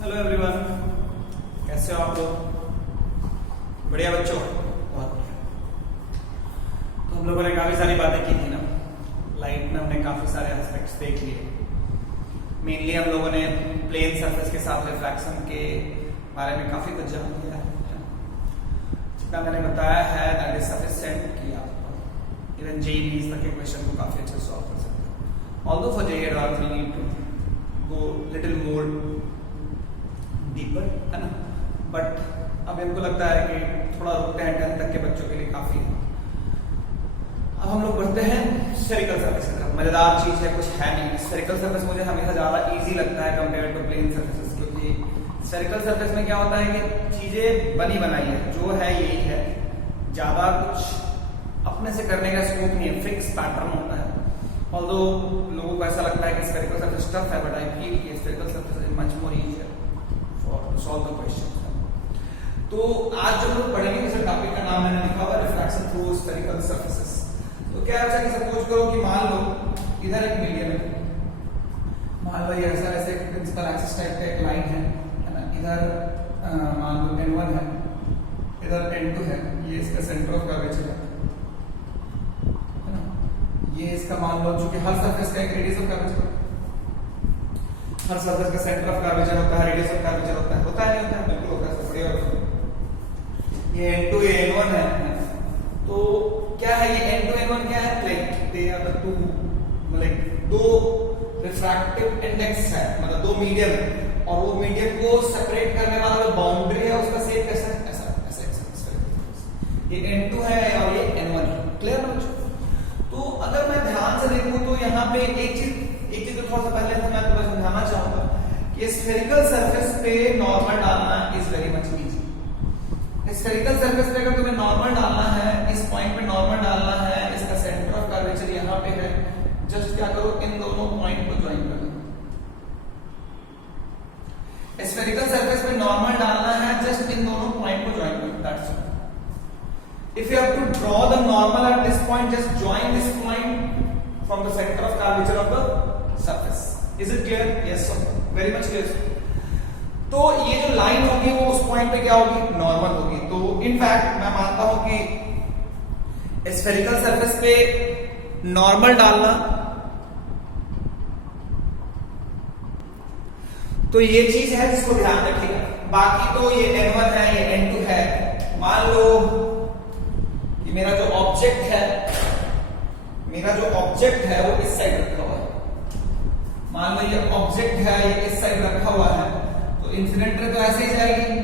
Hello everyone, कैसे हो आप लोग? बढ़िया बच्चों, बहुत बढ़िया। तो हम लोगों ने काफी सारी बातें की थी ना। लाइट में हमने काफी सारे एस्पेक्ट्स देख लिए। मेनली हम लोगों ने प्लेन सरफेस के साथ रिफ्रैक्शन के बारे में काफी कुछ जान लिया है। जितना मैंने बताया है दैट इज सफिशिएंट कि आप इवन जेईई मेंस तक के क्वेश्चन को काफी अच्छे से सॉल्व कर सकते हो। Although for JEE advance we need to go little more deeper, है ना। बट अब इनको लगता है कि थोड़ा रुकते हैं 10 तक के बच्चों के लिए काफी है। अब हम लोग बढ़ते हैं स्फेरिकल सरफेस की तरफ। मजेदार चीज है, कुछ है नहीं। स्फेरिकल सरफेस मुझे हमेशा ज्यादा इजी लगता है कंपेयर टू प्लेन सरफेसेस, क्योंकि स्फेरिकल सरफेस में क्या होता है कि चीजें बनी बनाई है, जो है यही है, ज्यादा कुछ अपने से करने का स्कोप नहीं है, फिक्स पैटर्न होता है। ऑल्दो लोगों को ऐसा लगता है कि स्फेरिकल सरफेस टफ है, बट आई फील कि spherical surface is much more easier to solve the question. तो आज जो लोग पढ़ेंगे, इस टॉपिक का नाम मैंने लिखा हुआ है रिफ्रैक्शन थ्रू स्फेरिकल सरफेसेस। तो क्या है कि सपोज करो कि मान लो इधर एक मीडियम है, मान लो ये ऐसा ऐसे प्रिंसिपल एक्सिस टाइप का एक लाइन है ना। इधर मान लो n1 है, इधर n2 है, ये इसका सेंटर ऑफ कर्वेचर है ना। ये इसका मान लो, जो कि हर सरफेस का एक radius of curvature, her surface का सेंटर ऑफ कर्वेचर होता है, रेडियस ऑफ कर्वेचर होता है नहीं होता है? बिल्कुल होता है, बढ़िया होता है। ये n2 ये n1 है, तो क्या है ये n2 n1 क्या है? Like they are the two, मतलब दो रिफ्रैक्टिव इंडेक्स है, मतलब दो मीडियम है, और वो मीडियम को सेपरेट करने वाला जो बाउंड्री है उसका शेप कैसा है? ऐसा ऐसा। ये n2 है और ये n1 है। क्लियर ना बच्चों? तो अगर मैं ध्यान से देखूं तो यहाँ पे एक चीज तो थोड़ा सा पहले मैं तुम्हें समझाना चाहूंगा कि स्फेरिकल सरफेस पे नॉर्मल डालना is very much easy. Spherical surface पे अगर तुम्हें नॉर्मल डालना है, इस पॉइंट पे नॉर्मल डालना है, इसका सेंटर ऑफ कर्वेचर यहाँ पे है, जस्ट क्या करो, इन दोनों पॉइंट को ज्वाइन कर दो। स्फेरिकल सरफेस पे नॉर्मल डालना है, जस्ट इन दोनों पॉइंट को ज्वाइन करो, that's it. If you have to draw the normal at this point, just join this point from the centre of curvature of the surface. Is it clear? Yes sir, very much clear. तो ये जो line होगी वो उस point पे क्या होगी? Normal होगी। तो इनफैक्ट मैं मानता हूं कि स्फेरिकल सरफेस पे नॉर्मल डालना, तो ये चीज है जिसको ध्यान रखिएगा। बाकी तो ये n1 है, ये n2 है। मान लो कि मेरा जो ऑब्जेक्ट है वो इस साइड रखा हुआ है। मान लो ये ऑब्जेक्ट है, ये इस साइड रखा हुआ है, तो इंसिडेंट रे तो ऐसे ही जाएगी,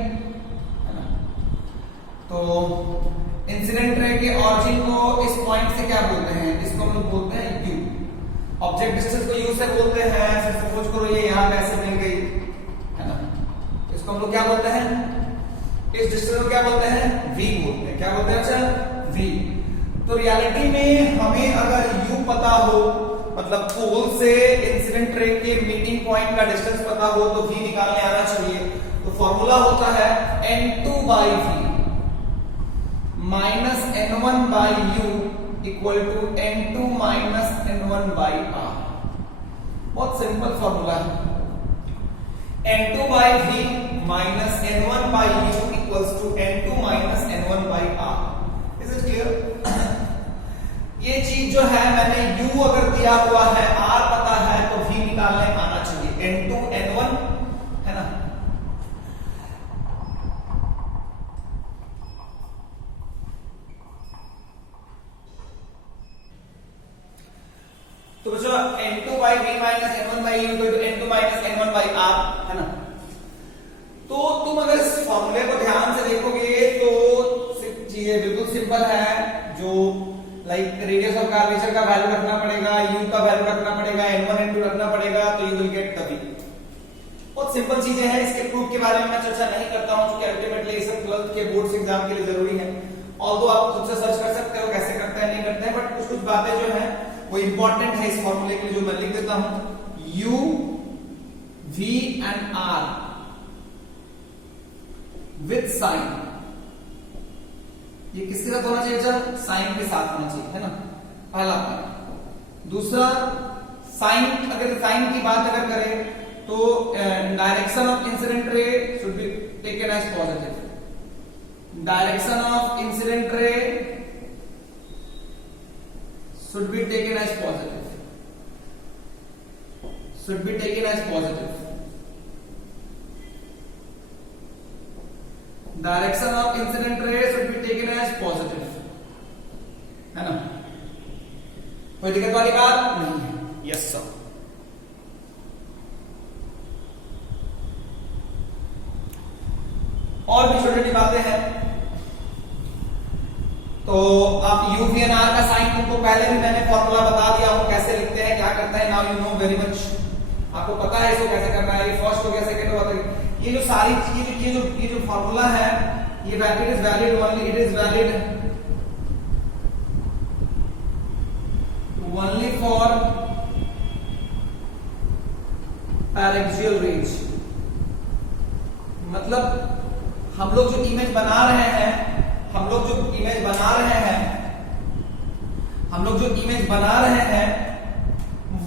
है ना। तो इंसिडेंट रे के ऑरिजिन को इस पॉइंट से क्या बोलते हैं? इसको हम लोग बोलते हैं u। ऑब्जेक्ट डिस्टेंस को u से बोलते हैं। सपोज करो ये यहां पे ऐसे मिल गई, है ना, तो इसको हम लोग क्या बोलते हैं? इस डिस्टेंस को क्या बोलते हैं? v बोलते हैं। क्या बोलते हैं? अच्छा, v। तो रियलिटी में हमें अगर u पता हो, मतलब पोल से इंसिडेंट रे के मीटिंग पॉइंट का डिस्टेंस पता हो, तो v निकालने आना चाहिए। तो फॉर्मूला होता है n2 by v minus n1 by u equal to n2 minus n1 by r। बहुत सिंपल फॉर्मूला है। n2 by v minus n1 by u equals to n2 minus n1 by r। Is it clear? ये चीज जो है, मैंने u अगर दिया हुआ है, r पता है, तो v निकालने आना चाहिए। n2 n1 है ना। तो बच्चों n2 by v minus n1 by u equal to n2 minus n1 by r, है ना। तो तुम अगर इस फॉर्मूले को ध्यान से देखोगे तो चीजें बिल्कुल सिंपल है। जो लाइक रेडियस ऑफ कर्वेचर का वैल्यू रखना पड़ेगा, u का वैल्यू रखना पड़ेगा, n1 n2 रखना पड़ेगा, तो you will get the v। बहुत सिंपल चीजें हैं। इसके प्रूफ के बारे में मैं चर्चा नहीं करता हूं, क्योंकि अल्टीमेटली ये सब 12th के बोर्ड्स एग्जाम के लिए जरूरी है। ऑल्दो आप खुद से सर्च कर सकते हो कैसे करते हैं, नहीं करते हैं, बट कुछ बातें जो है वो इंपॉर्टेंट है इस फॉर्मूले के लिए, जो मैं लिख देता हूं। u v and r with sign, ये किसके साथ होना चाहिए? अच्छा, साइन के साथ होना चाहिए, है ना, पहला पॉइंट। दूसरा, साइन, अगर साइन की बात अगर करें तो direction of incident ray should be taken as positive. Direction of incident ray should be taken as positive. Should be taken as positive. Direction of incident ray should be taken as positive. है ना? कोई दिक्कत वाली बात नहीं है. Yes sir. और भी छोटी छोटी बातें हैं. तो आप यूवीएनआर का साइन तुमको पहले भी मैंने फॉर्मूला बता दिया हूं कैसे लिखते हैं क्या करते हैं. Now you know very much. आपको पता है इसको कैसे करना है. ये फर्स्ट हो गया, सेकंड हो गया. ये जो सारी ये जो फॉर्मूला है ये it is valid only. It is valid only for paraxial range. मतलब हम लोग जो इमेज बना रहे हैं हम लोग जो इमेज बना रहे हैं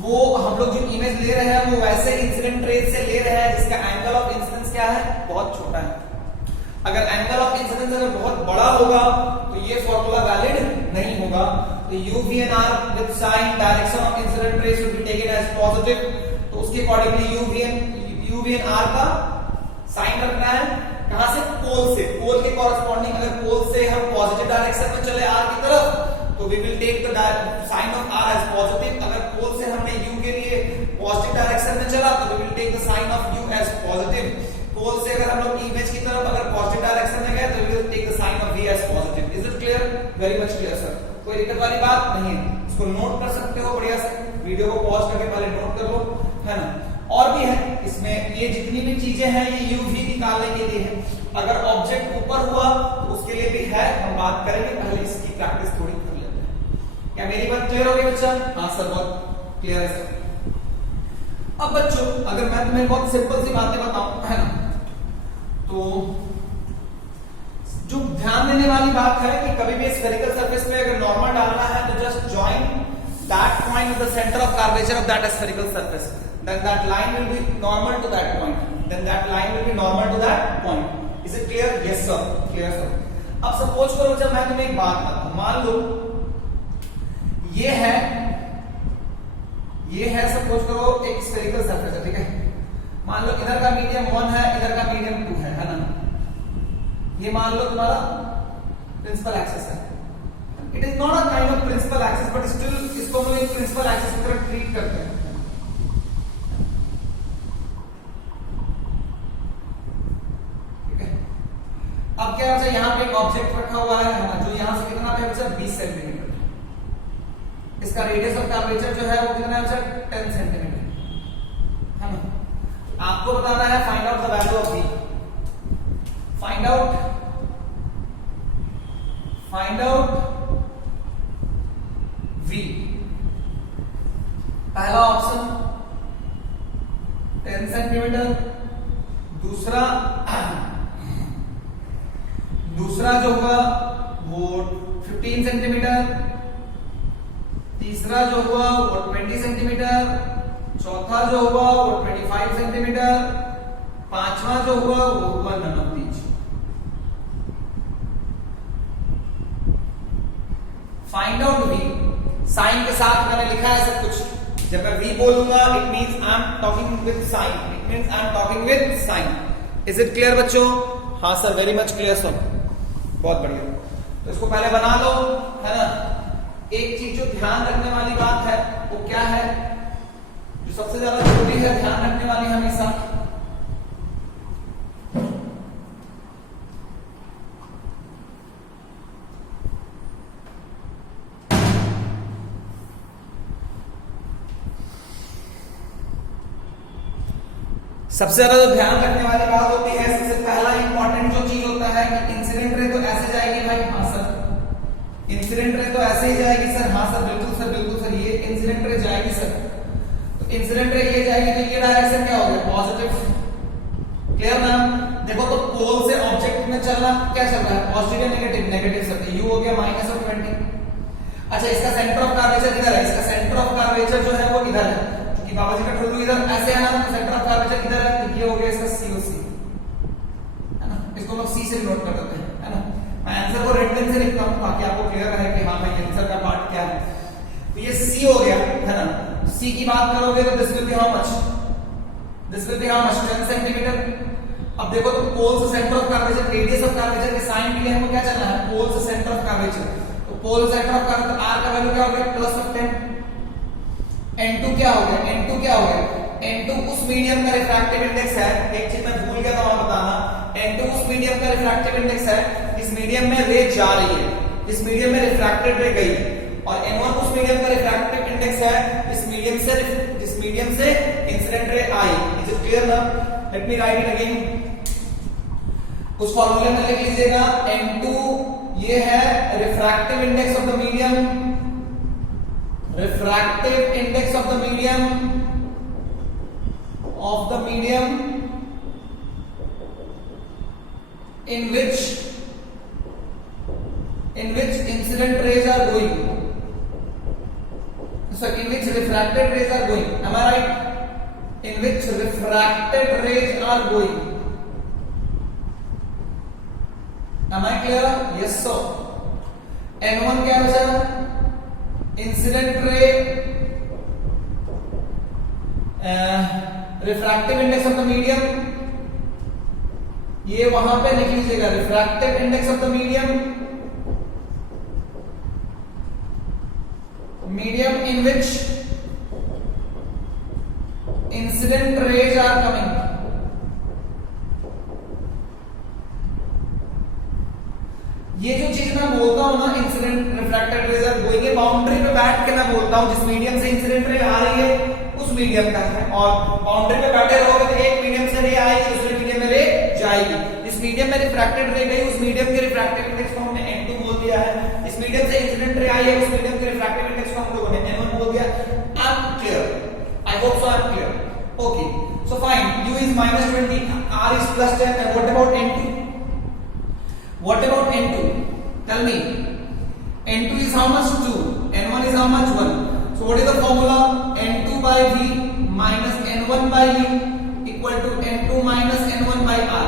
वो हम लोग जो इमेज ले रहे हैं वो वैसे इंसिडेंट रेट से ले रहे हैं जिसका एंगल ऑफ इंसिडेंस क्या है, बहुत छोटा है. अगर एंगल ऑफ इंसिडेंस अगर बहुत बड़ा होगा तो ये फॉर्मूला वैलिड नहीं होगा. तो U V and R with sign direction of incident ray should be taken as positive. तो उसके अकॉर्डिंगली यूवीएनआर का साइन रखना है कहां से, पोल से. पोल के कॉरेस्पॉन्डिंग अगर पोल से हम पॉजिटिव डायरेक्शन में चले आर की तरफ तो we will take the sign of R as positive. अगर पोल से हमने यू के लिए पॉजिटिव डायरेक्शन में चला तो we will take the sign of U as positive. Pole से अगर हम लोग इमेज की तरफ अगर पॉजिटिव डायरेक्शन में गए तो we will take the sign of V as positive. Is it clear? Very much clear sir. कोई दिक्कत वाली बात नहीं है. इसको नोट कर सकते हो बढ़िया से. वीडियो को पॉज करके पहले नोट कर लो, है ना. और भी है इसमें. ये जितनी भी चीजें हैं ये यूवी निकालने के लिए है. अगर ऑब्जेक्ट ऊपर हुआ तो उसके लिए भी है, हम बात करेंगे. पहले इसकी प्रैक्टिस थोड़ी कर लेते हैं. क्या मेरी बात क्लियर हो गई बच्चा? हाँ सर, बहुत क्लियर है सर. अब बच्चों अगर मैं तुम्हें बहुत सिंपल सी बातें बताऊं, है ना, तो जो ध्यान देने वाली बात है कि कभी भी स्फेरिकल सरफेस पे अगर नॉर्मल डालना है तो just join that point with the centre of curvature of that spherical surface. Then that line will be normal to that point. Then that line will be normal to that point. Is it clear? Yes sir. Clear sir. अब suppose करो जब मैं तुम्हें एक बात बताऊं, मान लो ये है सपोज करो एक स्फेरिकल सरफेस है, ठीक है. मान लो इधर का मीडियम 1 है, इधर का मीडियम 2 है ना. ये मान लो तुम्हारा प्रिंसिपल एक्सिस है. It is not a kind of principal axis but still इसको हम लोग एक प्रिंसिपल एक्सिस की तरह ट्रीट करते हैं. अब क्या बचा, यहाँ पे एक ऑब्जेक्ट रखा हुआ है जो यहाँ से कितना पे बचा, 20 सेंटीमीटर. इसका रेडियस ऑफ कर्वेचर जो है वो कितना बचा, 10 सेंटीमीटर, है ना. आपको बताना है find out the value of v. Find out v. पहला ऑप्शन 10 सेंटीमीटर. दूसरा जो हुआ वो 15 सेंटीमीटर. तीसरा जो हुआ वो 20 सेंटीमीटर. चौथा जो हुआ वो 25 सेंटीमीटर. पांचवा जो हुआ वो हुआ none of these. Find out v. Sign के साथ मैंने लिखा है सब कुछ. जब मैं v बोलूंगा it means I am talking with sign. It means I am talking with sign. Is it clear बच्चों? हाँ sir, very much clear sir. बहुत बढ़िया. तो इसको पहले बना लो, है ना. एक चीज जो ध्यान रखने वाली बात है वो क्या है, जो सबसे ज्यादा जरूरी है ध्यान रखने वाली हमेशा, सबसे ज्यादा जो ध्यान रखने वाली बात होती है, सबसे पहला इंपॉर्टेंट जो चीज होता है कि इंसिडेंट रे तो ऐसे जाएगी भाई. हाँ सर, इंसिडेंट रे तो ऐसे ही जाएगी सर. हाँ सर, बिल्कुल सर, बिल्कुल सर. ये इंसिडेंट रे जाएगी सर. तो इंसिडेंट रे ये जाएगी तो ये डायरेक्शन क्या हो गया, पॉजिटिव. Clear ma'am? देखो तो पोल से ऑब्जेक्ट में चलना क्या चल रहा है, पॉजिटिव या नेगेटिव? Negative sir. यू हो गया -20. अच्छा, इसका सेंटर ऑफ कर्वेचर इधर है. इसका सेंटर ऑफ कर्वेचर जो है वो इधर है. कि बाबा जी का ठुल्लू इधर ऐसे है ना, सेंटर ऑफ कर्वेचर किधर है, ये हो गया इसका COC, है ना, इसको हम C से नोट कर देते हैं, है ना। मैं आंसर को रेड पेन से लिखता हूं ताकि आपको क्लियर रहे कि हाँ भाई आंसर का पार्ट क्या है। तो ये C हो गया, है ना। C की बात करोगे तो this will be how much, this will be how much 10 centimetre. अब देखो तो poles centre of curvature, radius of curvature के साइन के लिए हमको क्या चलना है, पोल्स सेंटर ऑफ कर्वेचर। तो पोल सेंटर ऑफ कर्वेचर R का वैल्यू क्या हो गया +10। N2 क्या हो गया, N2 क्या हो गया, N2 उस मीडियम का रिफ्रैक्टिव इंडेक्स है, एक चीज मैं भूल गया था वहां बताना, N2 उस मीडियम का रिफ्रैक्टिव इंडेक्स है, इस मीडियम में रे जा रही है, इस मीडियम में रिफ्रैक्टेड रे गई, और N1 उस मीडियम का रिफ्रैक्टिव इंडेक्स है, इस मीडियम से इंसिडेंट रे आई। इज इट क्लियर ना? Let me write it again. उस फॉर्मूले में लिख लीजिएगा N2 ये है refractive index of the medium, refractive index of the medium in which incident rays are going, so in which refracted rays are going, am I right? In which refracted rays are going, am I clear? Yes sir। N1 क्या बचा, incident ray, refractive index of the medium, ये वहां पे लिख लीजिएगा refractive index of the medium in which incident rays are coming. ये जो चीज मैं बोलता हूं ना, incident refracted rays are going, boundary पे बैठ के मैं बोलता हूं जिस मीडियम से इंसिडेंट रे आ रही है उस मीडियम का है, और बाउंड्री पे बैठे रहोगे तो एक मीडियम से रे आएगी, दूसरे मीडियम में रे जाएगी। इस मीडियम में रिफ्रैक्टेड रे गई, उस मीडियम के रिफ्रैक्टिव इंडेक्स को हमने N2 बोल दिया है। इस मीडियम से इंसिडेंट रे आई है, उस मीडियम के रिफ्रैक्टिव इंडेक्स को हम लोगों ने N1 बोल दिया। I am clear, I hope so I am clear. Okay, so fine, U is -20, R is +10, and what about N2? What about N2? Tell me. N2 is how much? 2. N1 is how much? 1. So what is the formula? N2 by V minus N1 by U equal to N2 minus N1 by R.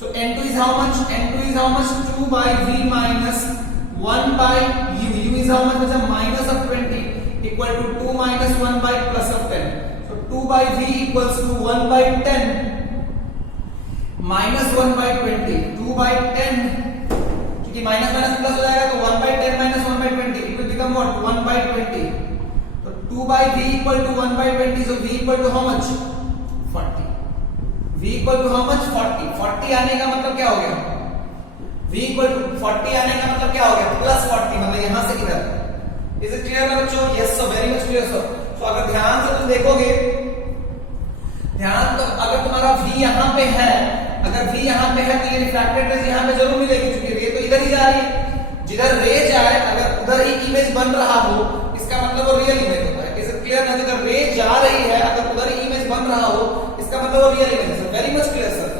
So N2 is how much? N2 is how much? 2 by V minus 1 by U. U is how much? Minus of 20 equal to 2 minus 1 by plus of 10. So 2 by V equals to 1 by 10 minus 1 by 20, 2 by 10, क्योंकि minus minus plus हो जाएगा तो 1 by 10 minus 1 by 20, it will become what? 1 by 20. तो 2 by V equal to 1 by 20, so V equal to how much? 40. V equal to how much? 40. 40 आने का मतलब क्या हो गया? V equal to 40 आने का मतलब क्या हो गया? प्लस 40, मतलब यहाँ से किधर? Is it clear ना बच्चों? Yes sir, very much clear sir. तो अगर ध्यान से तुम देखोगे, ध्यान तो अगर तुम्हारा V यहाँ पे है, अगर V यहाँ पे है तो ये रिफ्रैक्टेड रेज यहाँ पे जरूर मिलेगी, क्योंकि रे तो इधर ही जा रही है। जिधर रे जाए अगर उधर ही इमेज बन रहा हो, इसका मतलब वो रियल इमेज होता है। इज इट क्लियर ना? जिधर रे जा रही है अगर उधर ही इमेज बन रहा हो, इसका मतलब वो रियल इमेज है। Very much clear sir.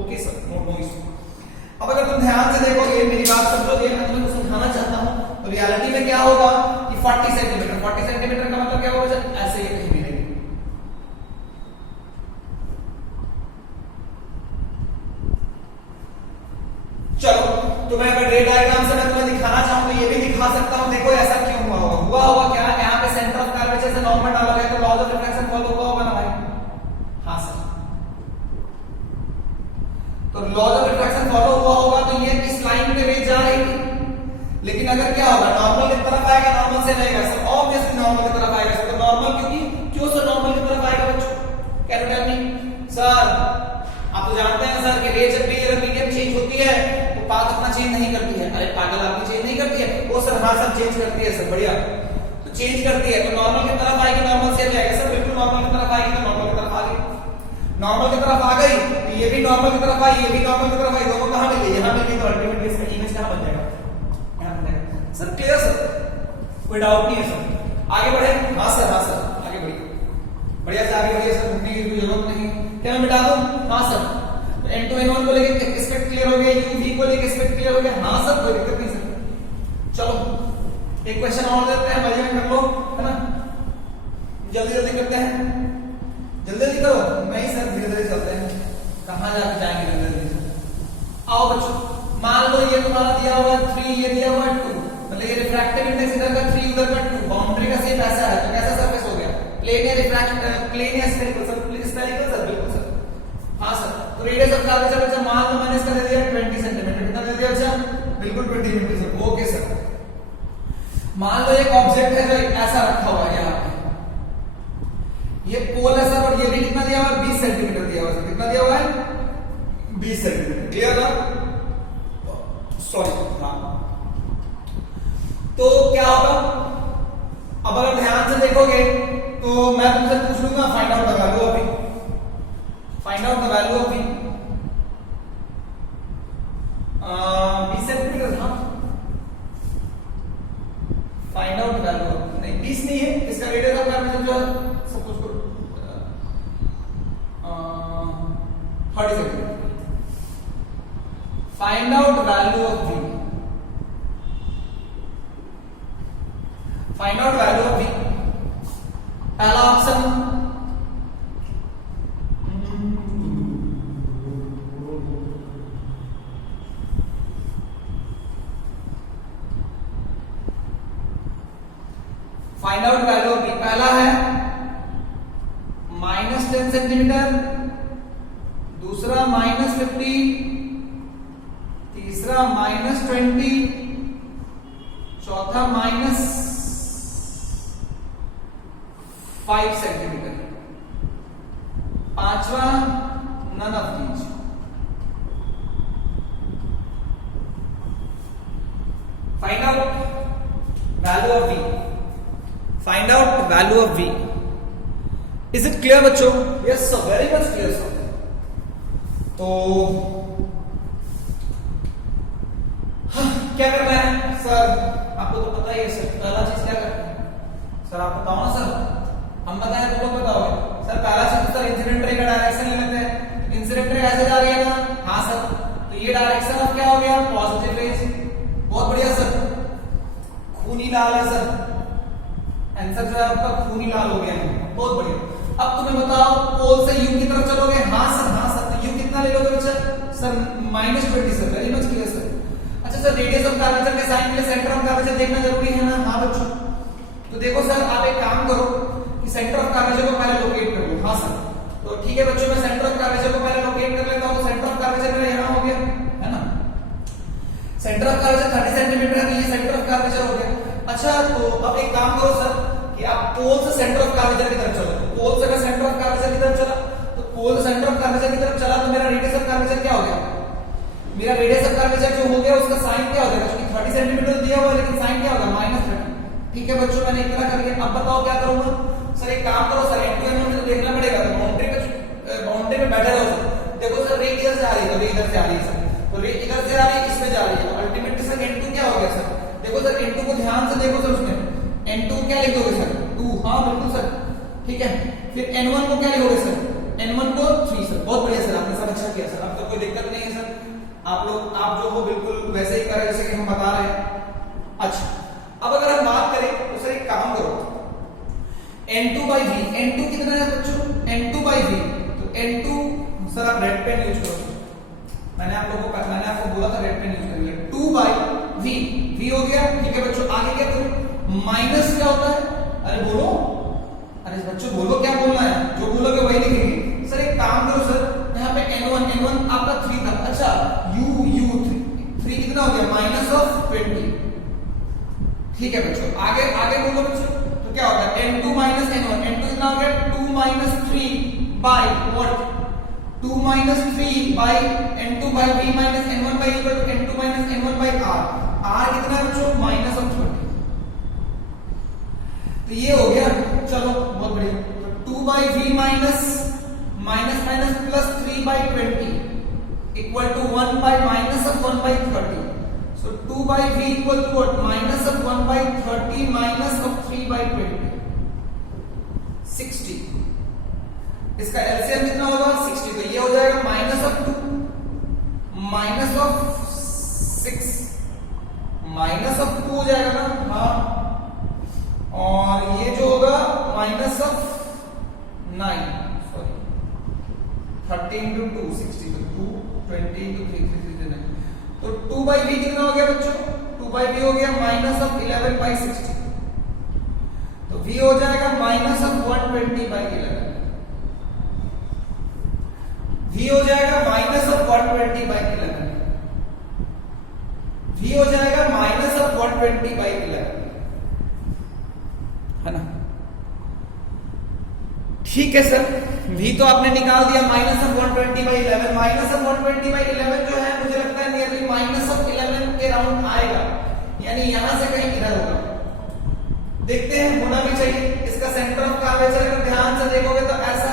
Okay sir, no issue. अब अगर तुम ध्यान से देखोगे, मेरी बात समझोगे, मैं तुम्हें समझाना चाहता हूँ, तो रियलिटी में क्या होगा कि 40 सेंटीमीटर, 40 सेंटीमीटर का मतलब क्या होगा? ऐसे ही कहीं मिलेगी। चलो, तो मैं अगर रे डायग्राम से मैं तुम्हें दिखाना चाहूं तो ये भी दिखा सकता हूं। देखो ऐसा क्यों हुआ होगा क्या? यहाँ पे सेंटर ऑफ कर्वेचर से नॉर्मल डाला गया तो लॉज ऑफ रिफ्रैक्शन फॉलो हुआ होगा ना भाई? हाँ सर। तो लॉज ऑफ रिफ्रैक्शन फॉलो हुआ होगा तो ये इस लाइन पे रे जा रही थी, लेकिन अगर क्या होगा? नॉर्मल की तरफ आएगा, नॉर्मल से रहेगा सर, ऑब्वियसली नॉर्मल की तरफ आएगा सर। तो नॉर्मल क्यों सर नॉर्मल की तरफ आएगा बच्चों? Can you tell me sir? आप तो जानते हैं सर कि रे जब भी अगर मीडियम चेंज होती है तो पाथ अपना चेंज नहीं करती है। अरे पागल, आपकी चेंज नहीं करती है वो सर? हाँ सर, चेंज करती है सर। बढ़िया, तो चेंज करती है तो नॉर्मल की तरफ आएगी, नॉर्मल से जाएगा सर। बिल्कुल नॉर्मल की तरफ आएगी तो नॉर्मल की तरफ आ गई, नॉर्मल की तरफ आ गई तो ये भी नॉर्मल की तरफ आई, ये भी नॉर्मल की तरफ आई, दोनों कहां मिल गई? यहां मिल गई। तो अल्टीमेटली इसका इमेज कहां बन जाएगा? यहां बन जाएगा सर। Clear sir? कोई डाउट नहीं है सर? आगे बढ़े? हाँ सर, हाँ सर, आगे बढ़िए। बढ़िया से आगे बढ़िए सर, रुकने की जरूरत नहीं। क्या मैं मिटा दूं? हाँ सर। N2 N1 को लेके एस्पेक्ट क्लियर हो गया, UV को लेके एस्पेक्ट क्लियर हो गया। हाँ सर, कोई दिक्कत नहीं सर। चलो एक क्वेश्चन और देते हैं, मजे में कर लो, है ना? जल्दी जल्दी करते हैं, जल्दी जल्दी करो। नहीं सर धीरे धीरे चलते हैं, कहाँ जाके जाएंगे जल्दी जल्दी से। आओ बच्चों, मान लो ये तुम्हारा दिया हुआ 3, ये दिया हुआ 2, मतलब ये रिफ्रैक्टिव इंडेक्स इधर का 3 उधर का 2, बाउंड्री का शेप ऐसा है, तो कैसा सरफेस हो गया? प्लेन या प्लेन या स्फेरिकल? सर स्फेरिकल सर, बिल्कुल सर। हाँ सर, तो रेडियस ऑफ कर्वेचर बच्चा मान लो मैंने इसका दे दिया 20 सेंटीमीटर, कितना दे दिया बच्चा? बिल्कुल 20 सेंटीमीटर सर, ओके सर। मान लो एक ऑब्जेक्ट है जो ऐसा रखा हुआ है यहाँ पे, ये पोल है सर, और ये भी कितना दिया हुआ है? 20 सेंटीमीटर दिया हुआ है। कितना दिया हुआ है? 20 सेंटीमीटर। क्लियर ना? सॉरी हाँ। तो क्या होगा अब अगर ध्यान से देखोगे तो मैं तुमसे पूछ लूंगा find out the value of v, find out the value of v 20 centimetre. हाँ, find out the value of, नहीं 20 नहीं है, इसका रेडियस ऑफ कर्वेचर जो सपोज करो 30 centimetre. Find out value of v, find out value of v। पहला option find out value of v, पहला है -10 सेंटीमीटर, दूसरा -50, तीसरा -20, चौथा -5 सेंटीमीटर, पांचवा none of these. Find out value of v, find out value of v। Is it clear बच्चों? Yes sir, very much clear sir. तो क्या करना है सर? आपको तो पता ही है सर, पहला चीज क्या करना है सर? आप बताओ ना सर, हम बताएं तो लोग बताओगे सर। पहला चीज सर इंसिडेंट रे का डायरेक्शन ले लेते हैं। इंसिडेंट रे ऐसे जा रही है ना? हाँ सर, तो ये डायरेक्शन ऑफ क्या हो गया? Positive raise. बहुत बढ़िया सर, खूनी लाल है सर, आंसर जो है आपका खूनी लाल हो गया है। बहुत बढ़िया। अब तुम्हें बताओ पोल से यू की तरफ चलोगे? हाँ सर, हाँ सर, तो यू कितना ले लोगे बच्चा? Sir -20 sir, very much clear sir. अच्छा सर, रेडियस ऑफ कर्वेचर के साइन के लिए सेंटर ऑफ कर्वेचर देखना जरूरी है ना? हाँ बच्चों, तो देखो सर आप एक काम करो कि सेंटर ऑफ कर्वेचर को पहले लोकेट कर लो। हाँ सर, तो ठीक है बच्चों, मैं सेंटर ऑफ कर्वेचर को पहले लोकेट कर लेता हूं। तो सेंटर ऑफ कर्वेचर मेरा यहां हो गया है ना? सेंटर ऑफ कर्वेचर 30 सेंटीमीटर है, तो ये सेंटर ऑफ कर्वेचर हो गया। अच्छा, तो अब एक काम करो सर कि आप पोल से सेंटर ऑफ कर्वेचर की तरफ चलो। पोल से अगर सेंटर ऑफ कर्वेचर की तरफ चला, तो पोल सेंटर ऑफ कर्वेचर की तरफ चला तो मेरा रेडियस ऑफ कर्वेचर क्या हो गया? मेरा रेडियस ऑफ कर्वेचर जो हो गया उसका साइन क्या हो जाएगा? क्योंकि 30 सेंटीमीटर दिया हुआ है, लेकिन साइन क्या होगा? -30। ठीक है बच्चों, मैंने इतना कर लिया। अब बताओ क्या करूंगा सर? एक काम करो सर, N2 N1 में तो देखना पड़ेगा, तो बाउंड्री पे बैठे रहो सर। देखो सर, रे इधर से आ रही है, तो रे इधर से आ रही है सर, तो रे इधर से आ रही है, इसमें जा रही है, तो अल्टीमेटली सर N2 क्या हो गया सर? देखो सर N2 को ध्यान से देखो सर, उसमें N2 क्या लिखोगे सर? 2। हाँ बिल्कुल सर, ठीक है। फिर N1 को क्या लिखोगे सर? N1 को 3 सर। बहुत बढ़िया सर, आपने सब अच्छा किया सर, अब तो कोई दिक्कत नहीं है सर। आप लोग आप जो हो बिल्कुल वैसे ही करें जैसे कि हम बता रहे हैं। अच्छा, अब अगर हम बात करें तो सर एक काम करो, N2/V, N2 कितना है बच्चों? N2/V, तो N2 सर आप रेड पेन यूज करो। मैंने आपको बोला था रेड पेन यूज करिए। 2/V, V हो गया, ठीक है बच्चों। आगे क्या करूं? माइनस क्या होता है? अरे बोलो, अरे बच्चों बोलो, क्या बोलना है? जो बोलोगे वही लिखेंगे सर। एक काम करो सर, यहाँ पे N1 आपका 3 था। अच्छा, U 3 कितना हो गया? -20। ठीक है बच्चों, आगे आगे बोलो बच्चों, तो क्या होगा? N2 - N1, N2 कितना हो गया? 2 - 3 by what? 2 - 3 by N2/V - N1/E equal to N2 - N1/R। R कितना है बच्चों? -30। तो ये हो गया, चलो बहुत बढ़िया। तो 2/V minus plus 3/20 equal to 1/, minus of 1/30. So 2/V equal to what? Minus of 1/30 minus of 3/20, 60। इसका एलसीएम कितना होगा? 60। तो ये हो जाएगा -2 minus of 6 minus of 2 हो जाएगा ना? हाँ, और ये जो होगा -5 3 तो 3 3 3 9। तो 2/v कितना हो गया बच्चों? 2/v हो गया -11/60। तो v हो जाएगा -120/11। v हो जाएगा -120/11। v हो जाएगा -120/11, है ना? ठीक है सर, v तो आपने निकाल दिया -120/11। -120/11 जो है मुझे लगता है नियरली -11 के राउंड आएगा, यानी यहां से कहीं इधर होगा। देखते हैं, होना भी चाहिए। इसका सेंटर ऑफ कर्वेचर अगर ध्यान से देखोगे तो ऐसा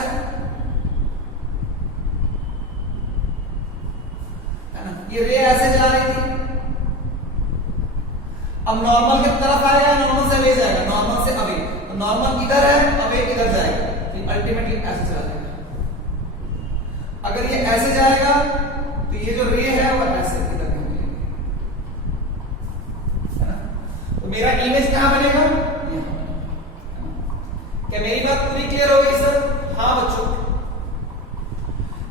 है ना? ये रे ऐसे जा रही थी, अब नॉर्मल की तरफ आएगा, नॉर्मल से अवे जाएगा, नॉर्मल से अवे। तो नॉर्मल इधर है, अवे इधर जाएगा, अल्टीमेटली ऐसे चला जाएगा। अगर ये ऐसे जाएगा तो ये जो रे है वो ऐसे इधर निकलेगी, है ना? तो मेरा इमेज कहां बनेगा? क्या मेरी बात पूरी क्लियर हो गई सर? हाँ बच्चों,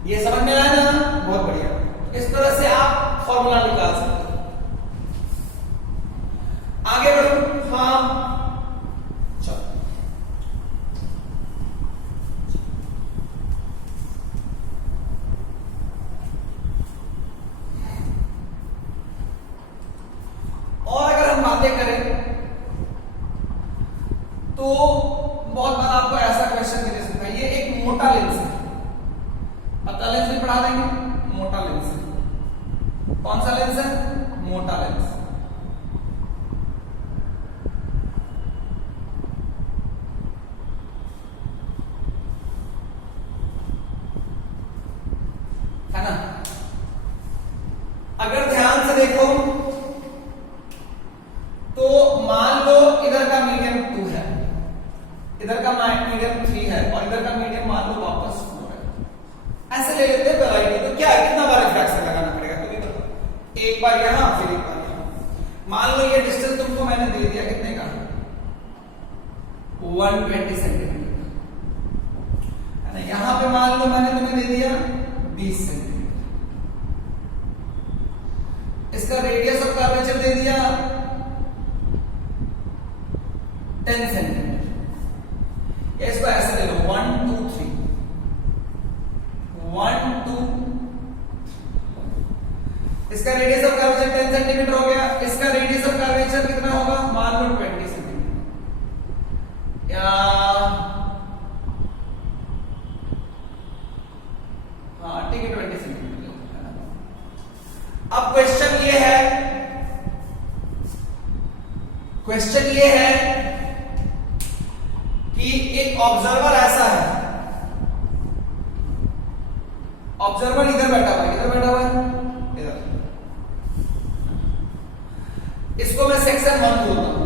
ये समझ में आया ना? बहुत बढ़िया। इस तरह से आप फॉर्मूला निकाल सकते हो। आगे बढ़ो। हाँ चलो, और अगर हम बातें करें तो बहुत बार आपको ऐसा क्वेश्चन दे सकता है। ये एक मोटा लेंस है, पतला लेंस भी पढ़ा देंगे, मोटा लेंस है। कौन सा लेंस है? मोटा लेंस। है ना? अगर ध्यान से देखो तो मान लो इधर का मीडियम 2 है, इधर का मीडियम 3 है, और इधर का मीडियम मान लो वापस 4 है। ऐसे ले लेते हैं वैरायटी। तो क्या है, कितना बार रिफ्रैक्शन लगाना पड़ेगा? तो भी बताओ, एक बार यहां फिर एक बार यहां। मान लो ये डिस्टेंस तुमको मैंने दे दिया, कितने का? 120 सेंटीमीटर, है ना? यहां पे मान लो मैंने तुम्हें दे दिया 20 सेंटीमीटर। इसका रेडियस ऑफ कर्वेचर दे दिया 10 सेंटीमीटर। इसको ऐसे ले लो 1 2 3 1 2। इसका रेडियस ऑफ कर्वेचर 10 सेंटीमीटर हो गया। इसका रेडियस ऑफ कर्वेचर कितना होगा? मान लो 20 सेंटीमीटर, या हाँ ठीक है 20 सेंटीमीटर। अब क्वेश्चन ये है कि एक ऑब्जर्वर ऐसा है, ऑब्जर्वर इधर बैठा हुआ है, इधर बैठा हुआ है, इधर। इसको मैं सेक्शन 1 बोलता हूं।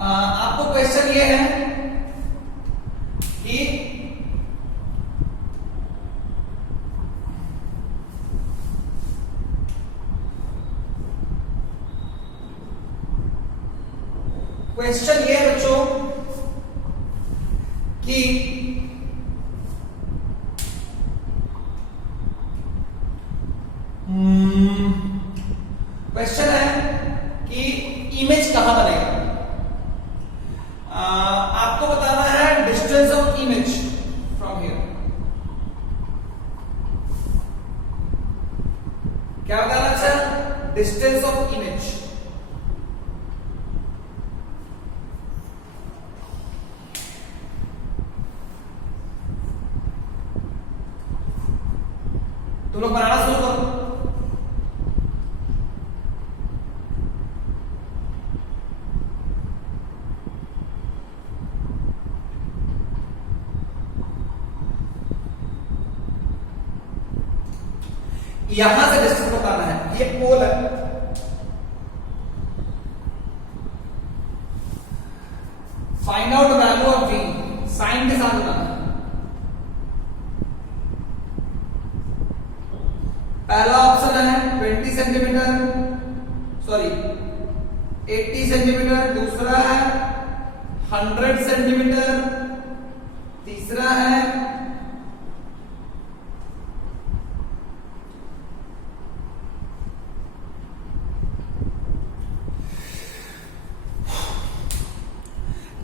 आपको क्वेश्चन ये है कि क्वेश्चन ये है बच्चों कि क्वेश्चन है कि इमेज कहां बनेगा। आपको बताना है distance of image from here. क्या बताना है? Distance of image. तुम लोग बनाना शुरू करो। यहां से डिस्टेंस बताना है। ये पोल है, find out value of v, sign के साथ बताना है। पहला ऑप्शन है 20 सेंटीमीटर, सॉरी 80 सेंटीमीटर, दूसरा है 100 सेंटीमीटर, तीसरा है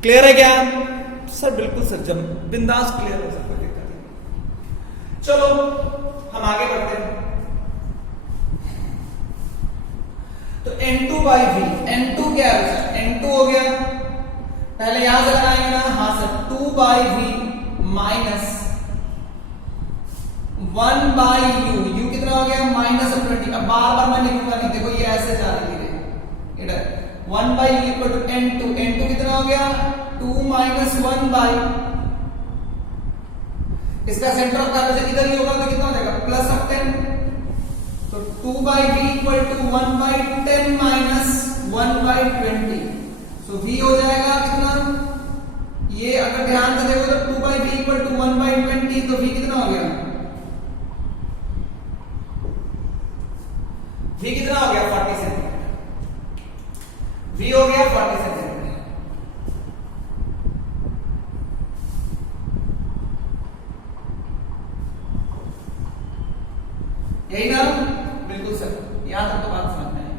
क्लियर है क्या सर? बिल्कुल सर, जब बिंदास क्लियर है सर, कोई दिक्कत नहीं। चलो हम आगे बढ़ते हैं। तो N2 बाई वी, N2 क्या है? N2 हो गया, पहले यहां से लगाएंगे ना, हाँ sir, 2 by V minus 1 by U कितना हो गया? -20। अब बार बार मैं लिखूंगा नहीं, देखो ये ऐसे जा रही है इधर, 1 by you equal to N2 कितना हो गया? 2 माइनस 1 बाई, इसका सेंटर ऑफ कर्वेचर इधर ही होगा तो कितना हो जाएगा? +10। तो 2 by V equal to 1 by 10 minus 1 by 20। So v हो जाएगा कितना? ये अगर ध्यान से देखो तो 2 by V equal to 1 by 20, तो v कितना हो गया? v कितना हो गया? 40 सेंटीमीटर। v हो गया 40 सेंटीमीटर। यही ना? बिल्कुल सर, यहां तक तो बात समझ में आई।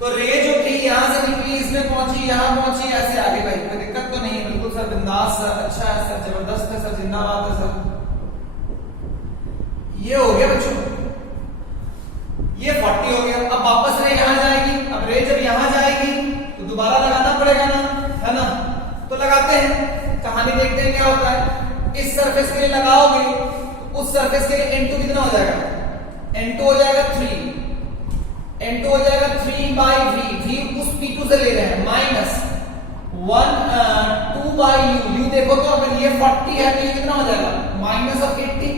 तो रे जो थी यहां से निकली, इसमें पहुंची, यहां पहुंची, ऐसे आगे भाई, कोई दिक्कत तो नहीं है, बिल्कुल सर, बिंदास सर, अच्छा है सर, जबरदस्त है सर, जिंदाबाद है सर। ये हो गया बच्चों, ये 40 हो गया। अब वापस रे यहां जाएगी, अब रे जब यहां जाएगी तो दोबारा लगाना पड़ेगा ना, है ना? तो लगाते हैं, कहानी देखते हैं क्या होता है। इस सरफेस के लिए लगाओगे, उस सरफेस के लिए N2 कितना हो जाएगा? N2 हो जाएगा 3, N2 हो जाएगा 3 बाई v उस P2 से ले रहे हैं, माइनस 2 बाई u देखो तो अगर ये 40 है तो ये कितना हो जाएगा? -80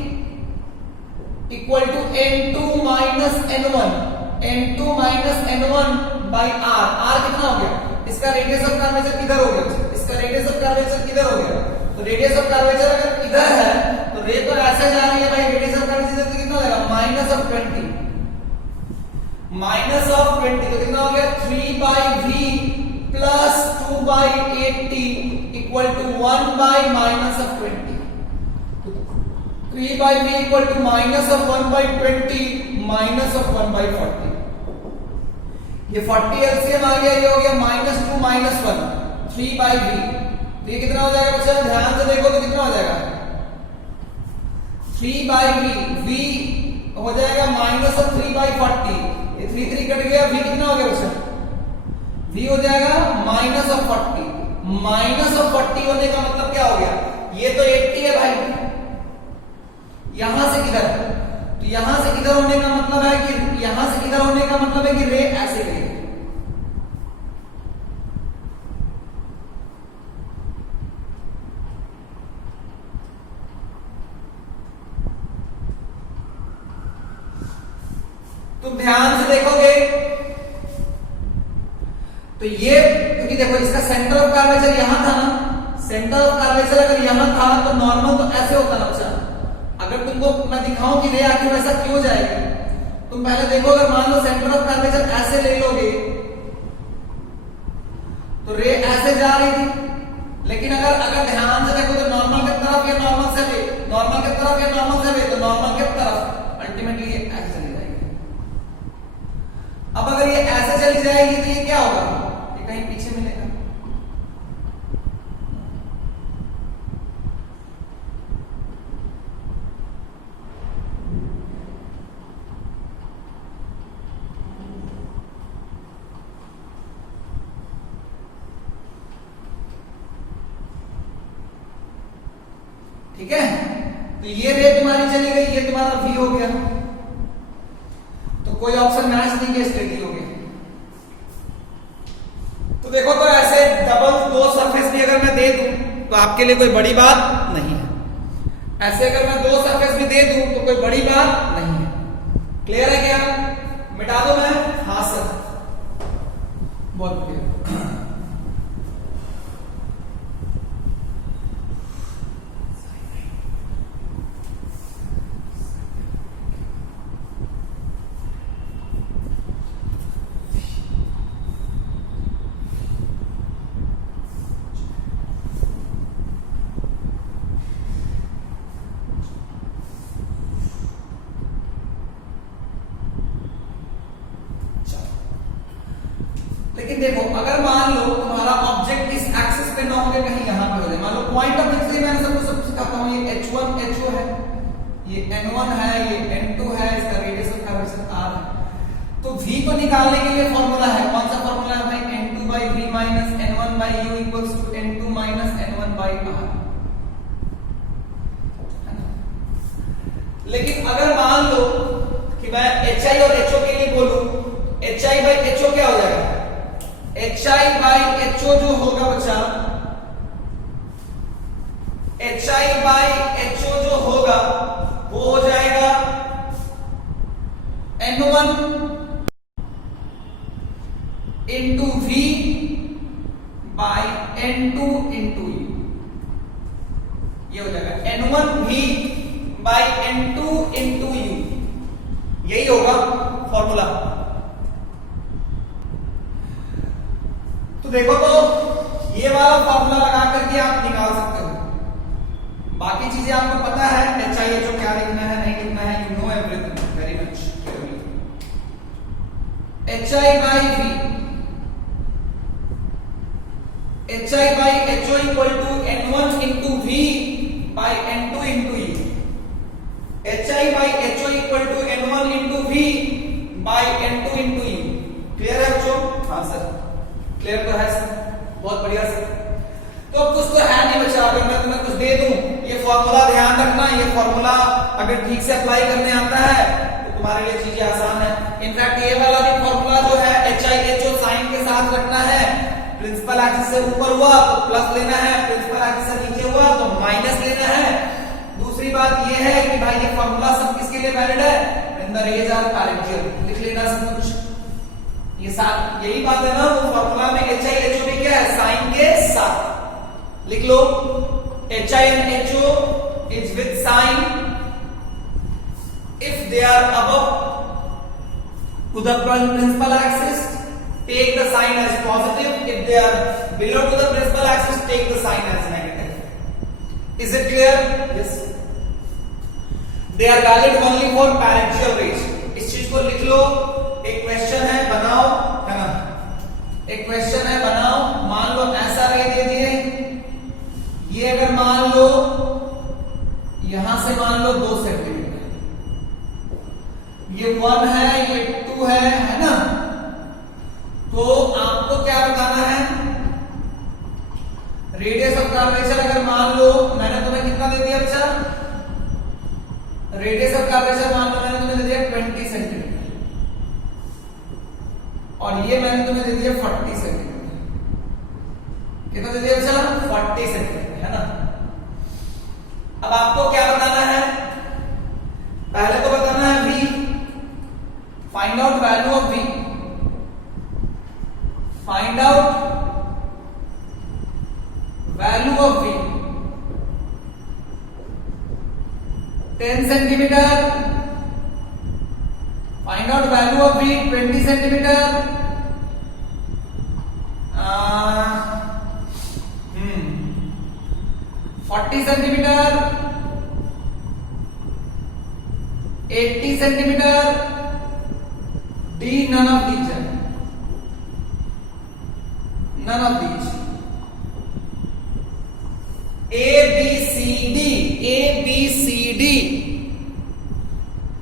equal to N2 minus N1, N2 minus N1 by R कितना हो गया? इसका रेडियस ऑफ कर्वेचर किधर हो गया? इसका रेडियस ऑफ कर्वेचर किधर हो गया? तो रेडियस ऑफ कर्वेचर अगर इधर है तो रे तो ऐसे जा रही है भाई, रेडियस ऑफ कर्वेचर तो कितना हो जाएगा? -20, -20 तो कितना हो गया? 3 by v plus 2 by 80 equal to 1 by -20। 3 by v equal to -1 by 20 -1 by 40। ये 40 एलसीएम आ गया, ये हो गया -2 -1, 3 बाई v। तो ये कितना हो जाएगा बच्चा? ध्यान से देखो तो कितना हो जाएगा? 3 बाई v हो जाएगा -3 बाई 40, ये 3 कट गया, v कितना हो गया बच्चा? v हो जाएगा -40, -40 होने का मतलब क्या हो गया? ये तो 80 है भाई, यहां से इधर, तो यहां से इधर होने का मतलब है कि यहां से इधर होने का मतलब है कि रे ऐसे गई। तुम ध्यान से देखोगे तो ये, क्योंकि देखो इसका सेंटर ऑफ कर्वेचर यहां था ना, सेंटर ऑफ कर्वेचर अगर यहां था तो नॉर्मल तो ऐसे होता ना बच्चा। अगर तुमको मैं दिखाऊं कि रे आखिर वैसा क्यों जाएगी, तुम पहले देखो, अगर मान लो सेंटर ऑफ कर्वेचर ऐसे ले लोगे तो रे ऐसे जा रही थी, लेकिन अगर ध्यान से देखो तो नॉर्मल की तरफ या नॉर्मल से वे, नॉर्मल की तरफ या नॉर्मल से वे, तो नॉर्मल की तरफ अल्टीमेटली ये ऐसे चली जाएगी। अब अगर ये ऐसे चली जाएगी तो ये क्या होगा? ये कहीं पीछे मिलेगा, ठीक है? तो ये रे तुम्हारी चली गई, ये तुम्हारा v हो गया, तो कोई ऑप्शन मैच नहीं किया, स्ट्रेट हो गया। तो देखो, तो ऐसे डबल दो सरफेस भी अगर मैं दे दूं तो आपके लिए कोई बड़ी बात नहीं है, ऐसे अगर मैं दो सरफेस भी दे दूं तो कोई बड़ी बात नहीं है। क्लियर है क्या? मिटा दो मैं? हाँ सर, बहुत क्लियर। लेकिन देखो अगर मान लो तुम्हारा ऑब्जेक्ट इस एक्सिस पे ना होगे, कहीं यहां पे हो जाए, मान लो पॉइंट ऑफ व्यू से मैंने सब सिखाता हूं, ये h1 ho है, ये n1 है, ये n2 है, इसका रेडियस ऑफ कर्वेचर r है। तो v को निकालने के लिए फॉर्मूला है, कौन सा फॉर्मूला है भाई, n2 by v minus n1 by u equals to n2 minus n1 by r। लेकिन अगर मान लो कि मैं hi और ho के लिए बोलूं, hi by ho क्या हो जाएगा, hi by ho जो होगा बच्चा, hi by ho जो होगा वो हो जाएगा n1 into v by n2 into u, ये हो जाएगा n1 v by n2 into u, यही होगा फॉर्मूला। तो देखो तो ये वाला फॉर्मूला लगा करके आप निकाल सकते हो, बाकी चीजें आपको पता है, चाहिए जो क्या लिखना है नहीं लिखना है, you know everything very much clearly. hi by v, hi by ho equal to n1 into v by n2 into u, hi by ho equal to n1 into v by n2 into u। Clear है बच्चों? हाँ sir clear तो है sir, बहुत बढ़िया sir. तो कुछ तो है नहीं बचा, अगर मैं तुम्हें कुछ दे दूं, ये फॉर्मूला ध्यान रखना, ये फॉर्मूला अगर ठीक से अप्लाई करने आता है तो तुम्हारे लिए चीजें आसान है। इनफैक्ट ये वाला भी फॉर्मूला जो है hi ho साइन के साथ रखना है, प्रिंसिपल एक्सिस से ऊपर हुआ तो प्लस लेना है, प्रिंसिपल एक्सिस से नीचे हुआ तो माइनस लेना है। दूसरी बात ये है कि भाई ये फॉर्मूला सब किसके लिए वैलिड है, इन द रेज आर पैरेंशियल, लिख लेना सब कुछ, ये साथ यही बात है ना, वो फॉर्मूला में hi ho भी क्या है, साइन के साथ लिख लो, hi and ho is with sign if they are above to the principal axis, take the sign as positive, if they are below to the principal axis, take the sign as negative। Is it clear? Yes। They are valid only for parential rays। इस चीज को लिख लो, एक question है बनाओ, है ना, एक क्वेश्चन है बनाओ, मान लो ऐसा रे दे दिए, ये अगर मान लो यहां से मान लो 2 सेंटीमीटर, ये 1 है, ये 2 है ना, तो आपको क्या बताना है, रेडियस ऑफ कर्वेचर अगर मान लो मैंने तुम्हें कितना दे दिया बच्चा, रेडियस ऑफ कर्वेचर मान लो मैंने तुम्हें दे दिया 20 सेंटीमीटर, और ये मैंने तुम्हें दे दिया 40 सेंटीमीटर। कितना दे दिया बच्चा, 40 सेंटीमीटर, है ना। अब आपको क्या बताना है, पहले तो बताना है v, find out value of v, find out value of v, 10 centimetre, find out value of v 20 centimetre, 40 centimetre, 80 centimetre, D none of these है, none of these, A B C D, A B C D।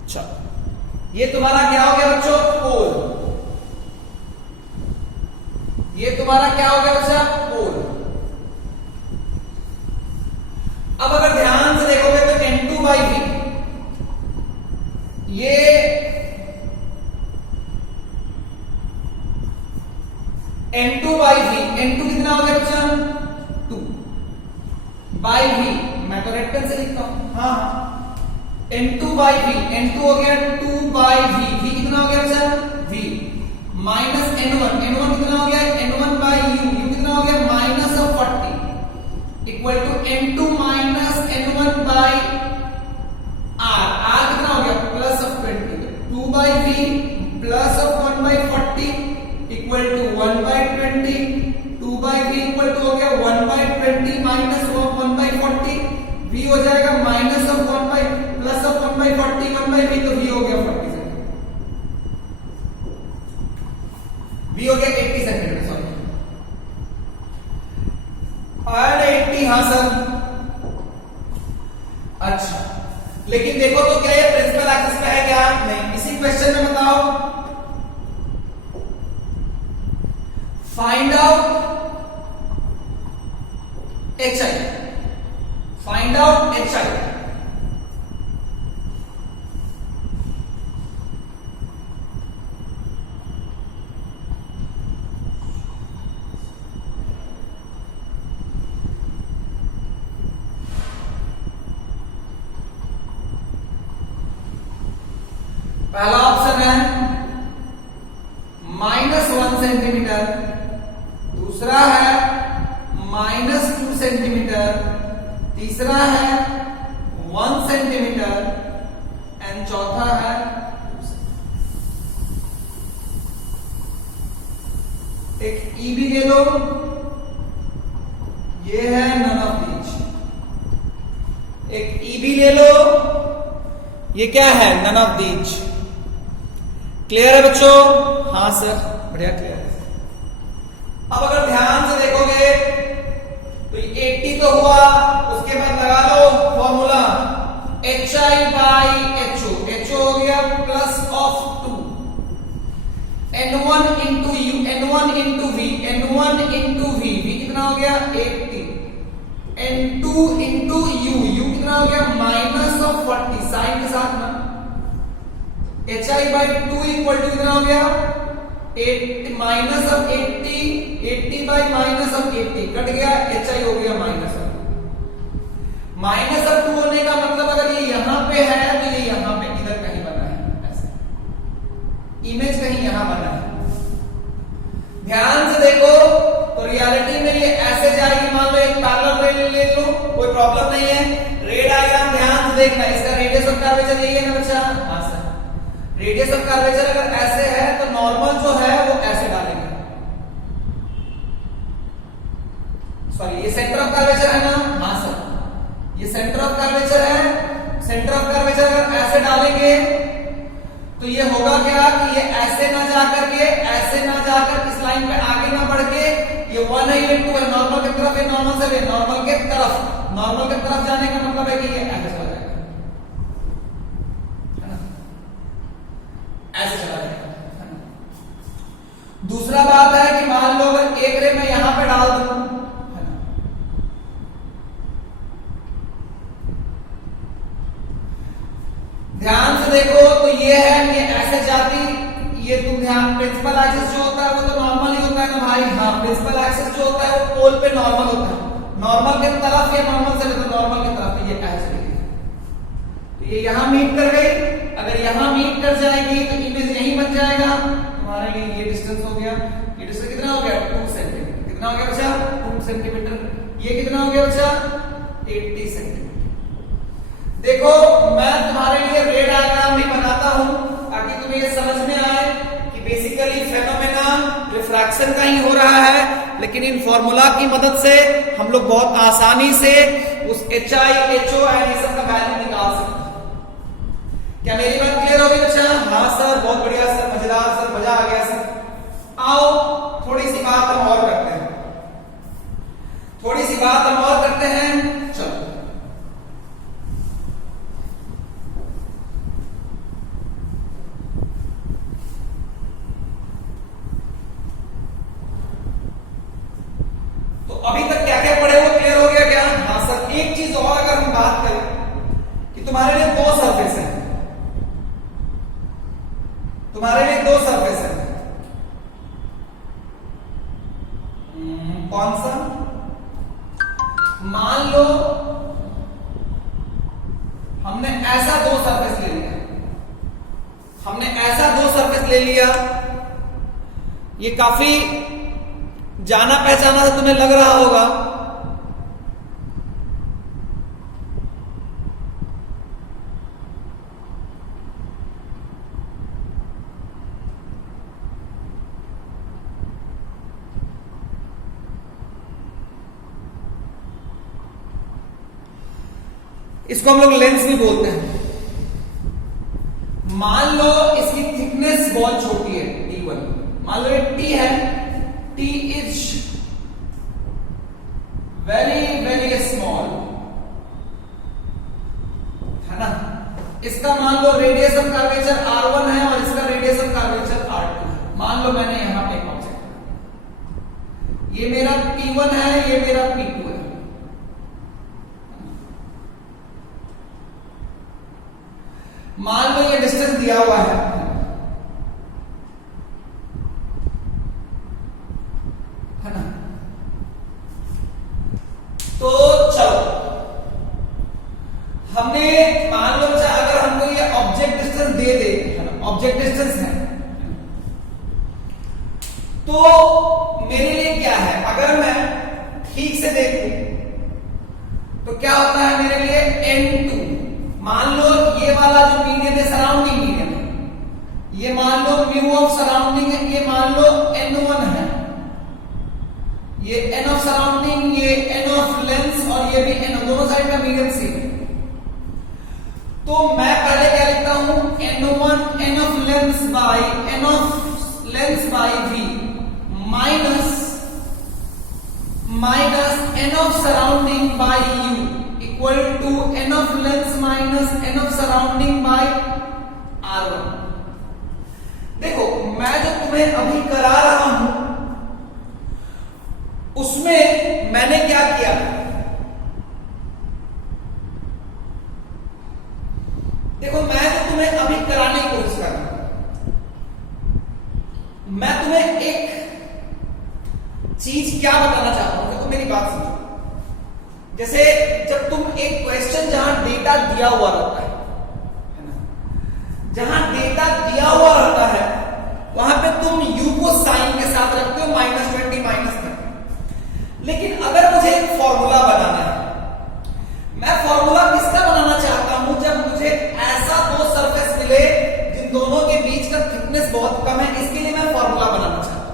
अच्छा ये तुम्हारा क्या हो गया बच्चों, पोल, ये तुम्हारा क्या हो गया बच्चा, पोल। अब अगर ध्यान से देखोगे तो n2 by v, ये n2 by v, n2 कितना हो गया बच्चा, 2 by v, मैं तो रेड पेन से लिखता हूं, हाँ n2 by v, n2 हो गया 2 by v, v कितना हो गया बच्चा, v माइनस n1, n1 कितना हो गया, n1 by u, u कितना हो गया minus of 40 equal to n2 minus n1 by r, r कितना हो गया plus of 20, 2 by v plus of 1 by 40 equal to 1 by 20, 2 by v equal to हो गया 1 by 20 minus of 1 by 40, v हो जाएगा minus of 1 by plus of 1 by 40, 1 by v, तो v हो गया 40 सेंटीमीटर, v हो गया 80 सेंटीमीटर। लेकिन देखो तो क्या ये प्रिंसिपल एक्सिस पे है क्या? नहीं। इसी क्वेश्चन में बताओ, find out H I, find out H I. पहला ऑप्शन है -1 सेंटीमीटर, दूसरा है -2 सेंटीमीटर, तीसरा है 1 सेंटीमीटर एंड चौथा है 2 एक ई भी ले लो, ये है नन ऑफ दीज। एक ई भी ले लो, ये क्या है? None of these. क्लियर है बच्चों? हाँ सर, बढ़िया क्लियर है। अब अगर ध्यान से देखोगे तो 80 तो हुआ, उसके बाद लगा लो फॉर्मूला HI/HO, HO हो गया plus of 2, N1 into U, N1 into V, N1 into V, V कितना हो गया? 80, N2 इंटू U, U कितना हो गया? -40, साइन के साथ ना। HI/2 इक्वल टू कितना हो गया? 80 minus of 80, 80 by minus of 80 cut गया, HI हो गया माइनस ऑफ 2 होने का मतलब अगर ये यहां पे है तो ये यहां पे इधर कहीं बना है, ऐसे इमेज कहीं यहां बना है। ध्यान से देखो तो रियलिटी में ये ऐसे जाएगी, मान लो एक पैरेलल रे ले लो, कोई प्रॉब्लम नहीं है। रे डायग्राम ध्यान से देखना, इसका रेडियस ऑफ कर्वेचर यही है ना बच्चा? हाँ सर। रेडियस ऑफ कर्वेचर अगर ऐसे है तो नॉर्मल जो है वो ऐसे डालेंगे, सॉरी ये सेंटर ऑफ कर्वेचर है ना? हाँ सर, ये सेंटर ऑफ कर्वेचर है। सेंटर ऑफ कर्वेचर अगर ऐसे डालेंगे तो ये होगा क्या कि ये ऐसे ना जाकर के, ऐसे ना जाकर इस लाइन पे आगे ना बढ़ के, ये 1 है, ये 2 है, नॉर्मल की तरफ, ये नॉर्मल से नॉर्मल के तरफ, नॉर्मल की तरफ जाने का मतलब है कि ये ऐसे चला जाएगा, ऐसे चला जाएगा। दूसरा बात है कि मान लो अगर एक रे मैं यहां पे डाल दूं, ध्यान से देखो तो ये है, ये ऐसे जाती, ये तुम ध्यान, प्रिंसिपल एक्सिस जो होता है वो तो नॉर्मल ही होता है ना भाई? हाँ, प्रिंसिपल एक्सिस जो होता है वो पोल पे नॉर्मल होता है, नॉर्मल की तरफ या नॉर्मल से तो नॉर्मल की तरफ, ये ऐसे तो ये यहां मीट कर गई। अगर यहां मीट कर जाएगी तो इमेज यहीं बन जाएगा तुम्हारे लिए। ये डिस्टेंस हो गया, ये डिस्टेंस कितना हो गया? 2 सेंटीमीटर। कितना हो गया बच्चा? 2 सेंटीमीटर। ये कितना हो गया बच्चा? 80 सेंटीमीटर। देखो मैं तुम्हारे लिए रे डायग्राम भी बनाता हूं ताकि तुम्हें ये समझ में आए कि बेसिकली फेनोमेना रिफ्रैक्शन का ही हो रहा है, लेकिन इन फॉर्मूला की मदद से हम लोग बहुत आसानी से उस HI, HO एंड ये सब का वैल्यू निकाल सकते हैं। क्या मेरी बात क्लियर होगी बच्चा? हाँ सर, बहुत बढ़िया सर, मजेदार सर, मजा आ गया सर। आओ थोड़ी सी बात हम और करते हैं, थोड़ी सी बात हम और करते हैं। चलो तो अभी तक क्या क्या पढ़े हो, क्लियर हो गया क्या? हाँ सर, एक चीज और अगर हम बात करें कि तुम्हारे लिए 2 सरफेस है, तुम्हारे लिए 2 सरफेस है। कौन सा? मान लो हमने ऐसा 2 सरफेस ले लिया, हमने ऐसा 2 सरफेस ले लिया, ये काफी जाना पहचाना तो तुम्हें लग रहा होगा। इसको हम लोग लेंस भी बोलते हैं। मान लो इसकी थिकनेस बहुत छोटी है, T1, मान लो ये T है, T is very very small, है ना? इसका मान लो रेडियस ऑफ कर्वेचर r1 है और इसका रेडियस ऑफ कर्वेचर r2 है। मान लो मैंने यहां पे ऑब्जेक्ट, ये मेरा p1 है, ये मेरा p2 है। मान लो ये डिस्टेंस दिया हुआ है, ना? तो चलो हमने मान लो अगर हमको ये ऑब्जेक्ट डिस्टेंस दे दे, है ना, ऑब्जेक्ट डिस्टेंस है, तो मेरे लिए क्या है, अगर मैं ठीक से देखूं तो क्या होता है मेरे लिए n2। मान लो ये वाला जो मीडियम है सराउंडिंग मीडियम है, ये मान लो म्यू ऑफ सराउंडिंग है, ये मान लो n1 है, ये n ऑफ सराउंडिंग, ये n ऑफ लेंस और ये भी n, दोनों साइड का मीडियम सेम। तो मैं पहले क्या लिखता हूं, n1 n of lens by v minus n of surrounding by u equal to n of lens minus n of surrounding by r1। देखो मैं जो तुम्हें अभी करा रहा हूं उसमें मैंने क्या किया, देखो मैं जो तुम्हें अभी कराने की कोशिश कर रहा हूं, मैं तुम्हें एक चीज क्या बताना चाहता हूं, देखो मेरी बात समझो। जैसे जब तुम एक क्वेश्चन जहां डेटा दिया हुआ रहता है ना, जहां डेटा दिया हुआ रहता है वहां पे तुम u को साइन के साथ रखते हो -20 -30। लेकिन अगर मुझे एक फॉर्मूला बनाना है, मैं फॉर्मूला किसका बनाना चाहता हूं, जब मुझे ऐसा दो सरफेस मिले जिन दोनों के बीच का थिकनेस बहुत कम है, इसके लिए मैं फॉर्मूला बनाना चाहता हूं।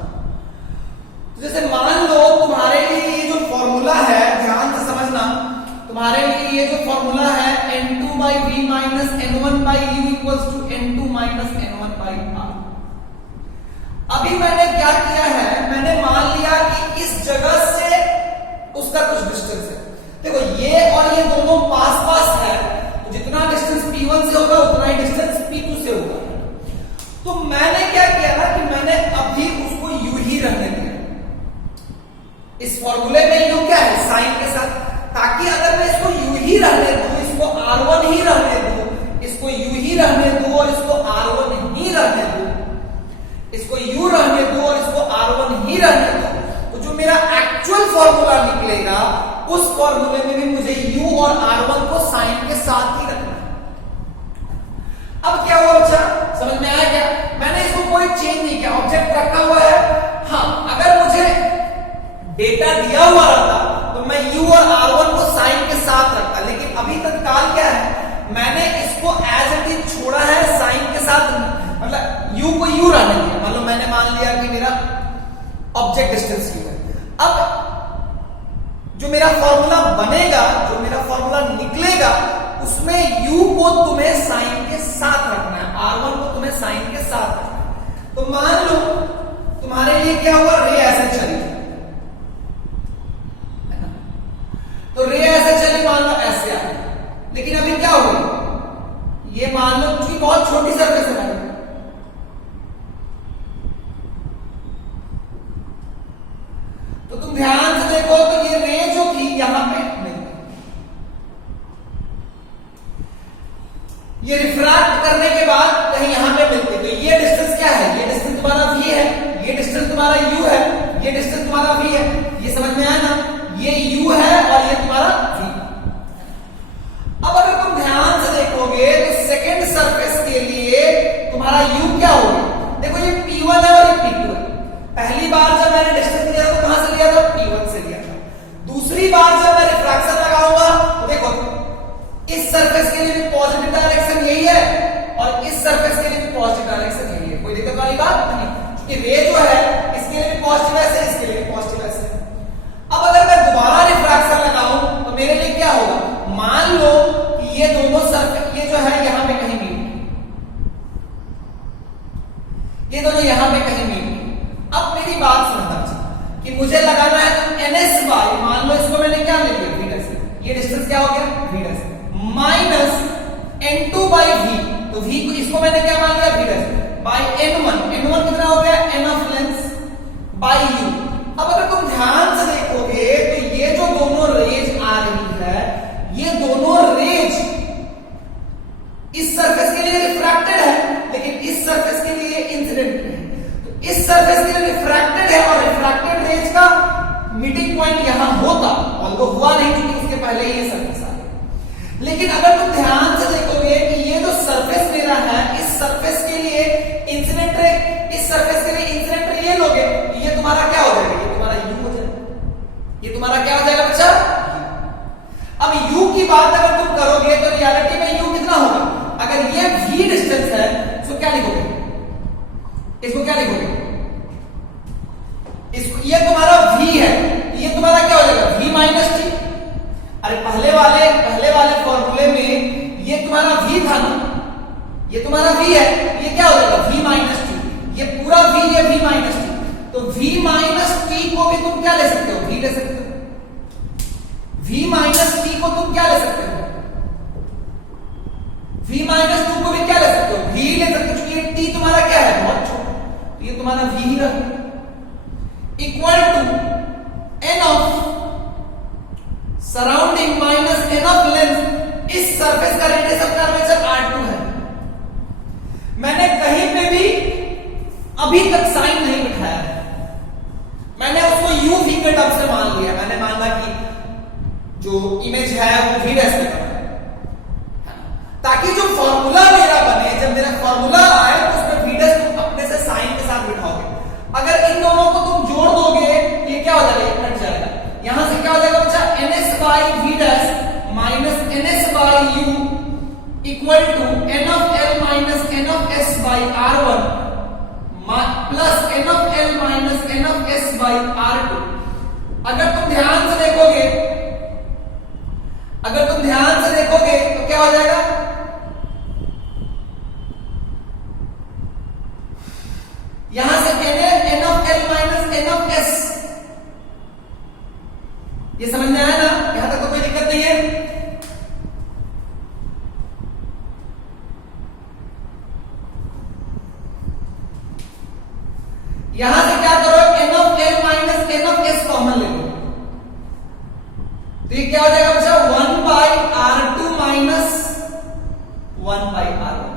तो जैसे मान लो तुम्हारे लिए ये जो फॉर्मूला है, ध्यान से समझना, तुम्हारे लिए ये जो फॉर्मूला है n2/v minus n1/u equals to n2 minus n1/r। अभी मैंने क्या किया है, मैंने मान लिया कि इस जगह से उसका कुछ डिस्टेंस है। देखो ये और ये दोनों पास पास है, तो जितना डिस्टेंस p1 से होगा उतना ही डिस्टेंस p2 से होगा। तो मैंने क्या किया ना कि मैंने अभी उसको u ही रहने दिया। इस फॉर्मूले में u क्या है, साइन के साथ, ताकि अगर मैं इसको u ही रहने दूं, इसको r1 ही रहने दूं, इसको u ही रहने दूं और इसको r1 ही रहने दूं, इसको u रहने दूं और इसको r1 ही रहने दूं, तो जो मेरा एक्चुअल फॉर्मूला निकलेगा उस फॉर्मूले में भी मुझे u और r1 को साइन के साथ ही रखना है। अब क्या हुआ बच्चा, समझ में आया क्या? मैंने इसको कोई चेंज नहीं किया, ऑब्जेक्ट रखा हुआ है। हाँ, अगर मुझे डेटा दिया हुआ रहता तो मैं u और r1 को साइन के साथ रखता, लेकिन अभी तत्काल क्या है, मैंने इसको एज इट इज छोड़ा है, साइन के साथ, मतलब u को u रहने दिया। मतलब मैंने मान लिया कि मेरा ऑब्जेक्ट डिस्टेंस u है। अब जो मेरा फॉर्मूला बनेगा, जो मेरा फॉर्मूला निकलेगा, उसमें u को तुम्हें साइन के साथ रखना है, r1 को तुम्हें साइन के साथ रखना है। तो मान लो तुम्हारे लिए क्या हुआ, रे ऐसे चली, तो रे ऐसे चली, मान लो ऐसे आ गई, लेकिन अभी क्या हुआ, ये मान लो कि बहुत छोटी सरफेस है, तो तुम ध्यान से देखो तो ये रे जो थी यहां पे नहीं, ये रिफ्रैक्ट करने के बाद कहीं यहां पे मिलती, तो ये डिस्टेंस क्या है, ये डिस्टेंस तुम्हारा v है, ये डिस्टेंस तुम्हारा u है, ये डिस्टेंस तुम्हारा v है। ये समझ में आया ना, ये u है और ये तुम्हारा v। अब अगर तुम ध्यान से देखोगे तो सेकंड सरफेस के लिए तुम्हारा u क्या होगा, देखो ये p1 है और ये p2 है। पहली बार जब मैंने डिस्टेंस लिया तो कहां से लिया था, p1 से लिया था। दूसरी बार जब मैं रिफ्रैक्शन लगाऊंगा तो देखो इस सरफेस के लिए भी पॉजिटिव डायरेक्शन यही है और इस सरफेस के लिए भी पॉजिटिव डायरेक्शन यही है, कोई दिक्कत वाली बात नहीं, क्योंकि रे जो है इसके लिए भी पॉजिटिव ऐसे, इसके लिए भी पॉजिटिव ऐसे। अब अगर मैं दोबारा रिफ्रैक्शन लगाऊं तो मेरे लिए क्या होगा, मान लो कि ये दोनों सरफेस, ये जो है यहां पे कहीं मिल, ये दोनों यहां पे कहीं मिल। अब मेरी बात समझना कि मुझे लगाना है तो ns बाई, मान लो इसको मैंने क्या ले लिया, v', ये डिस्टेंस क्या हो गया, v', माइनस n2/v v, तो v को इसको मैंने क्या मान लिया v dash by n1, n1 कितना हो गया n of length bye u। अब अगर तुम ध्यान से देखोगे तो ये जो दोनों रेज आ रही है, ये दोनों रेज इस सरफेस के लिए रिफ्रैक्टेड है, लेकिन इस सरफेस के लिए इंसिडेंट है। तो इस सरफेस के लिए रिफ्रैक्टेड है और रिफ्रैक्टेड रेज का मीटिंग पॉइंट यहां होता, ऑल्दो हुआ नहीं क्योंकि इसके पहले ही ये सरफेस आ गया। लेकिन अगर तुम ध्यान से देखोगे कि ये जो सरफेस मेरा है, इस सरफेस के लिए इंसिडेंट रे, इस सरफेस के लिए इंसिडेंट रे ये लोगे, तो ये तुम्हारा क्या हो जाएगा, ये तुम्हारा u हो जाएगा। ये तुम्हारा क्या हो जाएगा बच्चा, अब u की बात अगर तुम करोगे तो रियलिटी में u कितना होगा, अगर ये v डिस्टेंस है तो क्या लिखोगे, इसको क्या लिखोगे, इसको, ये तुम्हारा v है, ये तुम्हारा क्या हो जाएगा v माइनस टी। अरे पहले वाले फॉर्मूले में ये तुम्हारा v था ना, ये तुम्हारा v है, ये क्या हो जाएगा v माइनस टी, ये पूरा v, ये v माइनस टी। तो v माइनस टी को भी तुम क्या ले सकते हो, v ले सकते हो, v माइनस टी को तुम क्या ले सकते हो, v माइनस टू को भी क्या ले सकते हो, v ले सकते हो, क्योंकि ये t तुम्हारा क्या है बहुत छोटा, तो ये तुम्हारा v ही रहा, equal to n of surrounding minus n of length. इस सरफेस का रेडियस ऑफ कर्वेचर r2 है। मैंने कहीं पे भी अभी तक साइन नहीं बिठाया है, मैंने उसको u v के टर्म से मान लिया। मैंने माना कि जो इमेज है वो v डैश में है, ताकि जो फॉर्मूला मेरा बने, जब मेरा फॉर्मूला आए तो उसमें v डैश तुम अपने से साइन के साथ बिठाओगे। अगर इन दोनों को तुम जोड़ दोगे ये क्या हो जाएगा, ये कट जाएगा। यहां से क्या हो जाएगा बच्चा, ns by v dash minus ns by u equal to n of l minus n of s by r1 plus n of l minus n of s by r2। अगर तुम ध्यान से देखोगे, तो क्या हो जाएगा, यहां से n of l minus n of s, ये समझ में आया ना, यहां तक तो कोई दिक्कत नहीं है। यहां से क्या करो, n of l minus n of s common ले लो, तो ये क्या हो जाएगा बच्चा, 1 by r2 minus 1 by r1,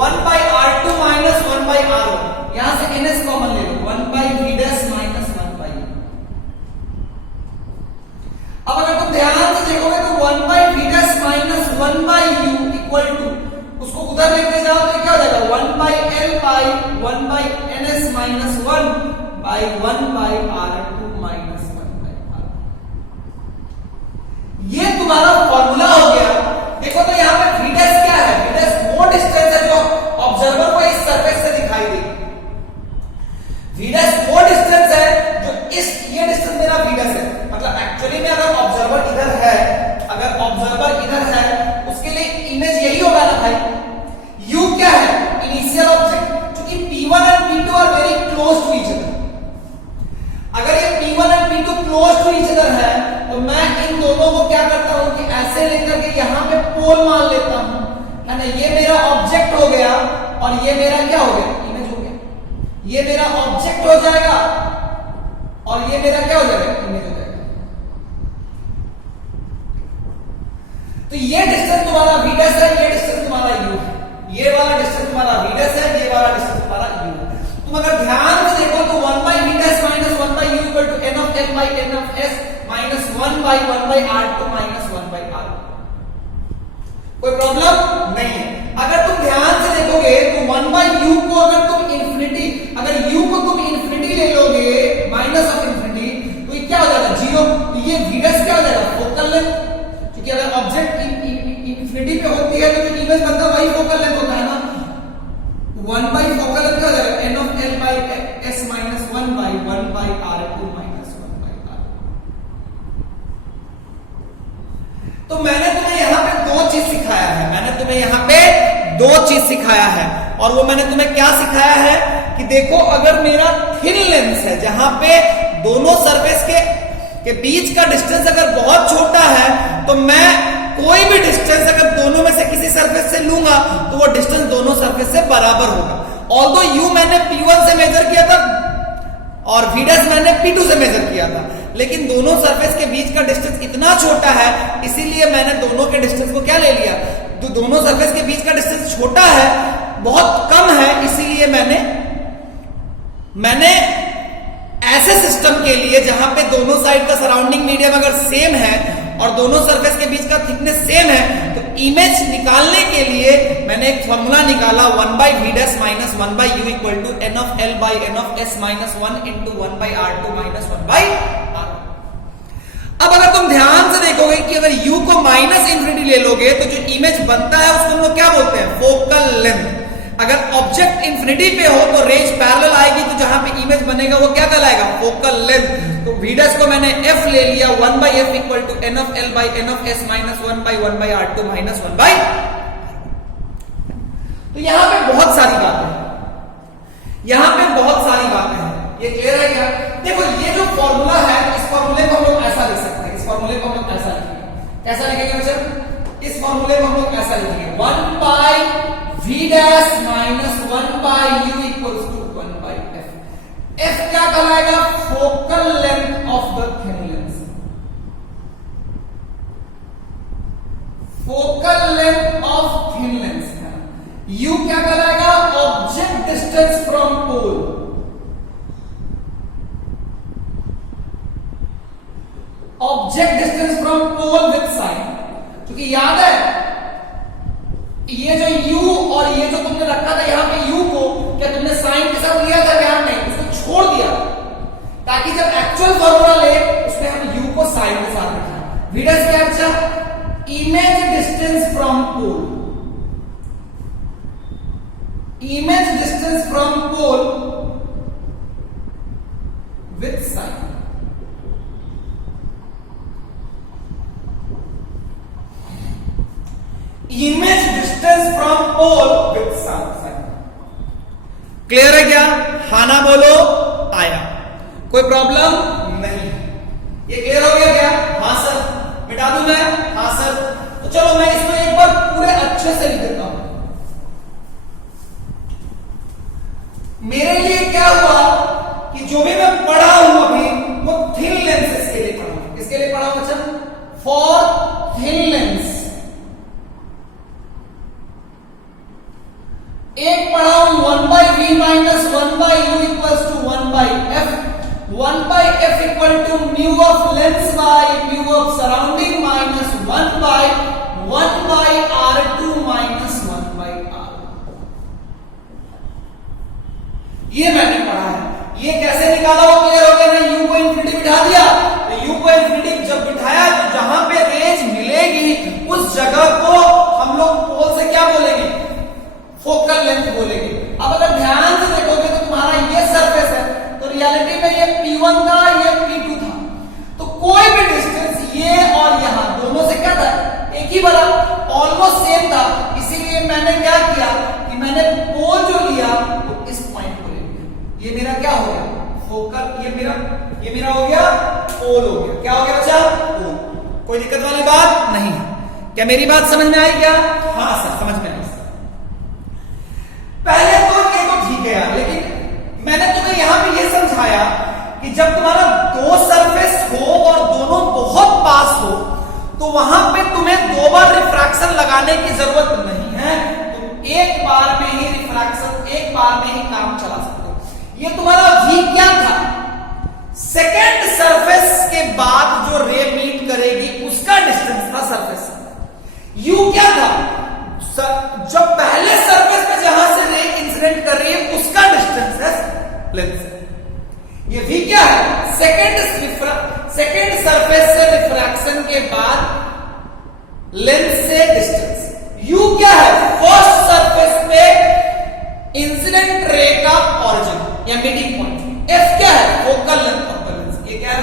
1 by r2 minus 1 by r1। यहां से ns कॉमन ले लो, 1 by v dash minus 1 by. अब अगर तुम ध्यान से देखोगे तो 1 by v dash minus 1 by u equal to, उसको उधर लेते जाओ तो क्या हो जाएगा, 1 by l by 1 by ns minus 1 by 1 by r2 minus 1 by r। ये तुम्हारा फॉर्मूला हो गया। देखो तो यहाँ पे v डैश क्या है, v डैश वो डिस्टेंस है जो ऑब्जर्वर को इस सरफेस से दिखाई देगी। v डैश वो डिस्टेंस है जो ये डिस्टेंस मेरा v डैश है। मतलब एक्चुअली में अगर ऑब्जर्वर इधर है, उसके लिए इमेज यही होगा ना भाई, u क्या है, इनिशियल ऑब्जेक्ट, क्योंकि p1 and p2 are very close to each other. अगर ये p1 and p2 close to each other है तो मैं इन दोनों को क्या करता हूं कि ऐसे लेकर के यहां पे पोल मान लेता हूं, है ना। ये मेरा ऑब्जेक्ट हो गया और ये मेरा क्या हो गया, इमेज हो गया। ये मेरा ऑब्जेक्ट हो जाएगा और ये मेरा क्या हो जाएगा, इमेज हो जाएगा। तो ये डिस्टेंस तुम्हारा v डैश है, ये डिस्टेंस तुम्हारा u है, ये वाला डिस्टेंस तुम्हारा v डैश है, ये वाला डिस्टेंस तुम्हारा u है। तुम अगर ध्यान से देखो तो 1 by v dash minus 1 by u equal to n of l by n of s minus 1 by r2 minus 1 by r। कोई प्रॉब्लम नहीं है। अगर तुम ध्यान से देखोगे तो 1 बाई u को अगर तुम इंफिनिटी, अगर u को तुम इंफिनिटी ले लोगे माइनस ऑफ इंफिनिटी, तो ये क्या हो जाएगा, 0। तो ये v डैश क्या हो जाएगा, फोकल लेंथ, क्योंकि अगर ऑब्जेक्ट इंफिनिटी पे होती है तो जो इमेज बनता है वही फोकल लेंथ होता है ना। 1 बाई फोकल लेंथ क्या हो जाएगा, n of l by s minus 1 by r2 minus 1 by r। तो मैंने तुम्हें यहां पे दो चीज सिखाया है, और वो मैंने तुम्हें क्या सिखाया है कि देखो अगर मेरा थिन लेंस है जहां पे दोनों सरफेस के बीच का डिस्टेंस अगर बहुत छोटा है तो मैं कोई भी डिस्टेंस अगर दोनों में से किसी सरफेस से लूंगा तो वो डिस्टेंस दोनों सरफेस से बराबर होगा। ऑल्दो यू मैंने P1 से मेजर किया था और V' मैंने P2 से मेजर किया था, लेकिन दोनों सरफेस के बीच का डिस्टेंस इतना छोटा है, इसीलिए मैंने दोनों के डिस्टेंस को क्या ले लिया, तो दोनों सरफेस के बीच का डिस्टेंस छोटा है, बहुत कम है, इसीलिए मैंने ऐसे सिस्टम के लिए जहां पे दोनों साइड का सराउंडिंग मीडियम अगर सेम है और दोनों सरफेस के बीच का थिकनेस सेम है, तो इमेज निकालने के लिए मैंने एक फॉर्मूला निकाला 1/v' minus 1/u equal to n of l by n of s minus 1 into 1/r2 minus 1/r। अब अगर तुम ध्यान से देखोगे कि अगर u को माइनस इंफिनिटी ले लोगे तो जो इमेज बनता है उसको हम लोग क्या बोलते हैं, फोकल लेंथ। अगर ऑब्जेक्ट इंफिनिटी पे हो तो रेंज पैरेलल आएगी, तो जहां पे इमेज बनेगा वो क्या कहलाएगा, फोकल लेंथ। तो v' को मैंने f ले लिया 1/f equal to n of l by n of s minus 1/1/r2 minus 1/। तो यहां पे बहुत सारी बातें हैं, ये क्लियर है क्या? देखो ये जो फॉर्मूला है, इस फॉर्मूले को हम लोग ऐसा लिख सकते हैं, इस फॉर्मूले को हम लोग ऐसा लिखेंगे, कैसा लिखेंगे बच्चों, इस फॉर्मूले को हम लोग ऐसा लिखेंगे 1/v' minus 1/u equals to 1/f। f क्या कहलाएगा, focal length of the thin lens, focal length of thin lens. u क्या कहलाएगा, object distance from pole, object distance from pole with sign. क्योंकि याद है ये जो u और ये जो तुमने रखा था यहां पे u को, क्या तुमने साइन के साथ लिया था, ध्यान नहीं, उसको छोड़ दिया, ताकि जब एक्चुअल फॉर्मूला ले उसमें हम u को साइन के साथ लिखा। v' क्या अच्छा, image distance from pole, image distance from pole with sign. Image distance from pole with sign. Clear है क्या? हाँ ना बोलो, आया, कोई प्रॉब्लम नहीं। ये क्लियर हो गया क्या? हाँ सर। मिटा दूं मैं? हाँ सर। तो चलो मैं इसको एक बार पूरे अच्छे से लिख देता हूं। मेरे लिए क्या हुआ कि जो भी मैं पढ़ा हूं अभी वो थिन लेंसेज के लिए पढ़ा हूं। किसके लिए पढ़ा हूं बच्चा? For thin lens. एक पढ़ा हूं 1/v minus 1/u equals to 1/f, 1/f equal to mu of lens by mu of surrounding minus 1/1/r2 minus 1/r। ये मैंने पढ़ा है। ये कैसे निकाला हो, क्लियर हो गया ना? u को इंफिनिटी बिठा दिया, तो u को इंफिनिटी जब बिठाया तो जहां पे रेंज मिलेगी उस जगह को हम लोग पोल से क्या बोलेंगे, फोकल लेंथ बोलेंगे। अब अगर ध्यान से देखोगे तो तुम्हारा ये सरफेस है, तो रियलिटी में ये P1 था, ये P2 था, तो कोई भी डिस्टेंस ये और यहां दोनों से क्या था, एक ही बड़ा, ऑलमोस्ट सेम था। इसीलिए मैंने क्या किया कि मैंने पोल जो लिया तो इस पॉइंट को ले लिया। ये मेरा क्या हो गया, फोकल, ये मेरा हो गया पोल हो गया। क्या हो गया बच्चा? पोल। कोई दिक्कत वाली बात नहीं। क्या मेरी बात समझ में आई क्या? हाँ सर, समझ में आई। पहले तो ये तो ठीक है यार, लेकिन मैंने तुम्हें यहां पे ये समझाया कि जब तुम्हारा दो सरफेस हो और दोनों बहुत पास हो तो वहां पे तुम्हें दो बार रिफ्रैक्शन लगाने की जरूरत नहीं है, तुम एक बार में ही रिफ्रैक्शन, एक बार में ही काम चला सकते हो। ये तुम्हारा v क्या था, सेकेंड सरफेस के बाद जो रे मीट करेगी उसका डिस्टेंस था सरफेस। u क्या था, जब पहले सरफेस पे जहां से रे इंसिडेंट कर रही है उसका डिस्टेंस है लेंस। ये v क्या है, सेकेंड सरफेस से रिफ्रैक्शन के बाद लेंस से डिस्टेंस। u क्या है, फर्स्ट सरफेस पे इंसिडेंट रे का ऑरिजिन या मीटिंग पॉइंट। f क्या है, focal length of the lens. ये क्या है,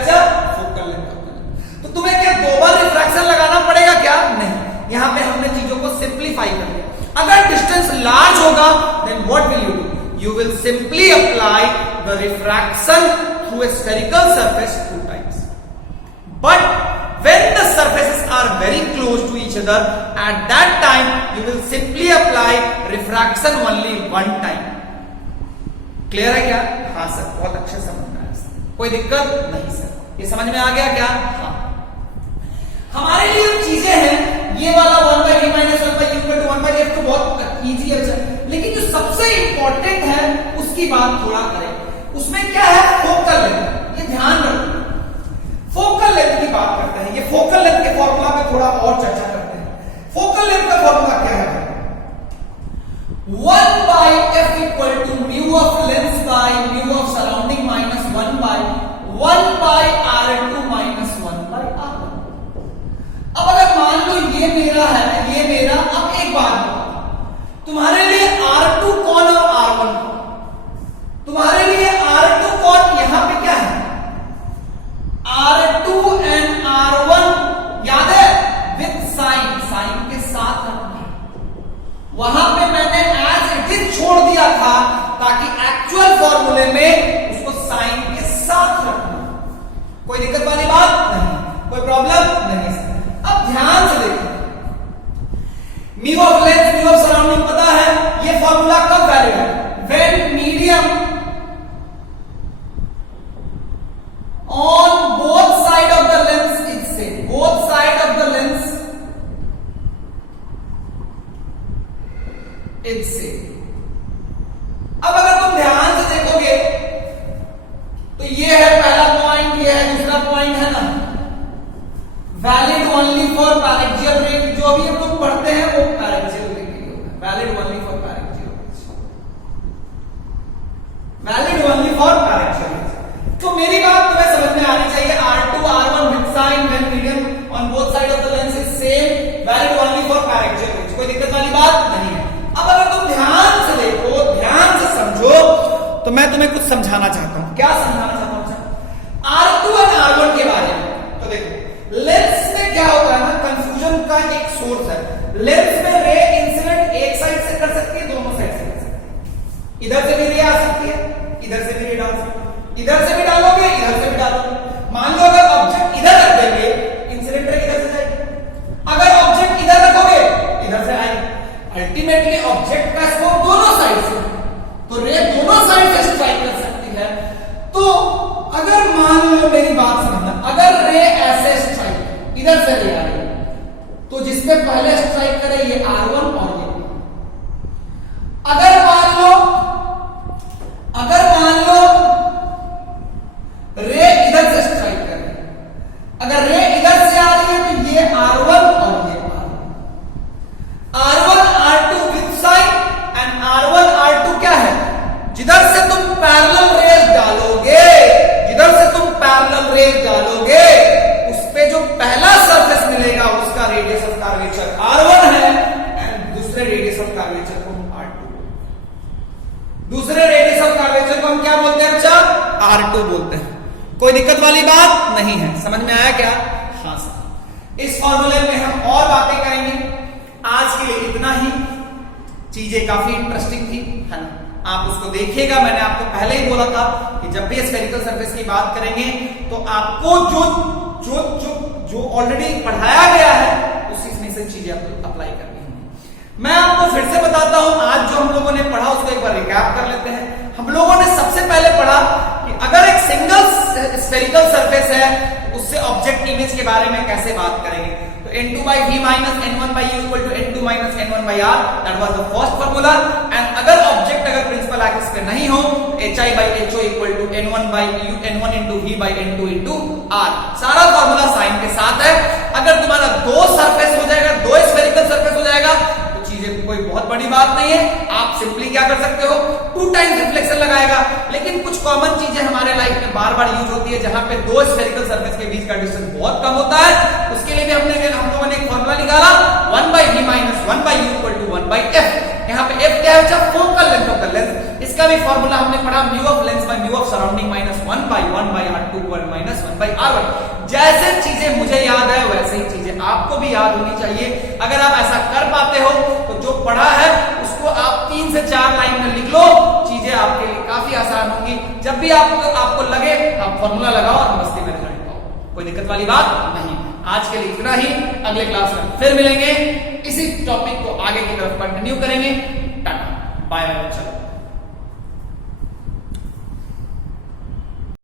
focal length of the lens. तो तुम्हें क्या दो बार रिफ्रैक्शन लगाना पड़ेगा क्या? नहीं। यहां पे हमने चीजों को सिंप्लीफाई कर दिया। अगर डिस्टेंस लार्ज होगा then what will you do, you will simply apply the refraction through a spherical surface 2 times. But when the surfaces are very close to each other, at that time you will simply apply refraction only one time. Clear है क्या? हाँ sir, बहुत अच्छे समझ में आया sir, कोई दिक्कत नहीं सर, ये समझ में आ गया क्या? हाँ, हमारे लिए चीजें हैं ये वाला 1 by v minus 1 by u equal to 1 by f तो बहुत इजी है, लेकिन जो सबसे इंपॉर्टेंट है उसकी बात थोड़ा करें। उसमें क्या है? Focal length. ये ध्यान रखो, फोकल लेंथ की बात करते हैं। ये फोकल लेंथ के फॉर्मूला पे थोड़ा और चर्चा करते हैं। फोकल लेंथ का फॉर्मूला क्या है? 1 by f equal to mu of lens by mu of surrounding minus 1 by r2 minus 1 by r1। अब अगर मान लो ये मेरा है, ये मेरा, अब एक बात तुम्हारे लिए R2 कौन और R1 कौन? तुम्हारे लिए R2 कौन? यहां पे क्या है? R2 and R1 याद है? विद साइन, साइन के साथ रखना। वहां पे मैंने एज इट इज छोड़ दिया था ताकि एक्चुअल फॉर्मूले में उसको साइन के साथ रखना। कोई दिक्कत वाली बात नहीं, कोई प्रॉब्लम नहीं। अब ध्यान से देखो, mu of length mu of surrounding पता है, ये फॉर्मूला कब वैलिड है? When medium on both side of the lens is same. Both side of the lens is same. अब अगर तुम ध्यान से देखोगे तो ये है पहला पॉइंट, ये है दूसरा पॉइंट, है ना? वैलिड ओनली फॉर पैरेक्सियल रे। जो भी हम लोग पढ़ते हैं वो पैरेक्सियल रे के लिए होता है। Valid only for paraxial, valid only for paraxial रे। तो मेरी बात तुम्हें समझ में आनी चाहिए। R2 R1 with sign when medium on both side of the lens is same, valid only for paraxial ray. कोई दिक्कत वाली बात नहीं है। अब अगर तुम ध्यान से देखो, ध्यान से समझो, तो मैं तुम्हें कुछ समझाना चाहता हूं। क्या समझाना चाहता हूं? R2 और R1 के बारे में। तो देखो, लेंस में क्या होता है ना, कंफ्यूजन का एक सोर्स है। लेंस में रे इंसिडेंट एक साइड से कर सकती है, दोनों साइड से कर सकती है। इधर से भी रे आ सकती है, इधर से भी रे डाल सकती है। इधर से भी डालोगे, इधर से भी डालोगे। मान लो अगर ऑब्जेक्ट इधर रख देंगे, इंसिडेंट रे इधर से जाएगी। अगर ऑब्जेक्ट इधर रखोगे, इधर से आएगी। अल्टीमेटली ऑब्जेक्ट का स्कोप दोनों साइड से, तो रे दोनों साइड से स्ट्राइक कर सकती है। तो अगर मान लो, मेरी बात समझना, अगर रे ऐसे स्ट्राइक इधर से रे आ रही है, तो जिसपे पहले स्ट्राइक करे ये R1 और ये। अगर मान लो रे इधर से स्ट्राइक करे, अगर रे इधर से आ रही है तो ये R1 और ये R1 R2 with sign and R1 R2 क्या है? जिधर से तुम पैरेलल रेज डालोगे, जिधर से तुम पैरेलल रेज डालोगे, उस पे जो पहला सरफेस मिलेगा उसका रेडियस ऑफ कर्वेचर R1 है एंड दूसरे रेडियस ऑफ कर्वेचर को हम R2। दूसरे रेडियस ऑफ कर्वेचर को हम क्या बोलते हैं बच्चा? R2 बोलते हैं। कोई दिक्कत वाली बात नहीं है। समझ में आया क्या? हाँ सर। इस फॉर्मूले में हम और बातें करेंगे। आज के लिए इतना ही। चीजें काफी इंटरेस्टिंग थी, है ना? आप उसको देखिएगा। मैंने आपको पहले ही बोला था कि जब भी स्फेरिकल सरफेस की बात करेंगे तो आपको जो जो जो जो ऑलरेडी पढ़ाया गया है उसी में से चीजें अप्लाई करनी है। मैं आपको फिर से बताता हूं, आज जो हम लोगों ने पढ़ा उसको एक बार रिकैप कर लेते हैं। हम लोगों ने सबसे पहले पढ़ा कि अगर एक सिंगल स्फेरिकल सरफेस है उससे ऑब्जेक्ट इमेज के बारे में कैसे बात करेंगे। तो n2 by v minus n1 by u equal to n2 minus n1 by r, that was the first formula। and अगर ऑब्जेक्ट अगर प्रिंसिपल एक्सिस पे नहीं हो, hi by ho equal to n1 by u n1 into v by n2 into r। सारा formula sine के साथ है। अगर तुम्हारा दो सरफेस हो जाएगा, दो स्फेरिकल सरफेस हो जाएगा, तो चीजें कोई बहुत बड़ी बात नहीं है। आप सिंपली क्या कर सकते हो? 2 टाइम्स रिफ्लेक्शन लगाएगा। लेकिन कुछ कॉमन चीजें हमारे लाइफ में बार बार यूज होती है जहां पे दो स्फेरिकल सरफेस के बीच का डिस्टेंस बहुत कम होता है। उसके लिए भी हम लोगों ने एक फॉर्मूला निकाला, 1 by v minus 1 by u equal to 1 by f। यहाँ पे f क्या है बच्चा? Focal length of the lens. इसका भी फॉर्मूला हमने पढ़ा, mu of lens by mu of surrounding minus 1 by r2 minus 1 by r1। जैसे चीजें मुझे याद है वैसे ही चीजें आपको भी याद होनी चाहिए। अगर आप ऐसा कर पाते हो तो जो पढ़ा है उसको आप 3 से 4 लाइन में लिख लो, चीजें आपके लिए काफी आसान होंगी। जब भी आपको लगे आप फॉर्मूला लगाओ और मस्ती में रिजल्ट पाओ। कोई दिक्कत वाली बात नहीं। आज के लिए इतना ही, अगले क्लास में फिर मिलेंगे, इसी टॉपिक को आगे की तरफ कंटिन्यू करेंगे। टाटा बाय बाय बच्चों।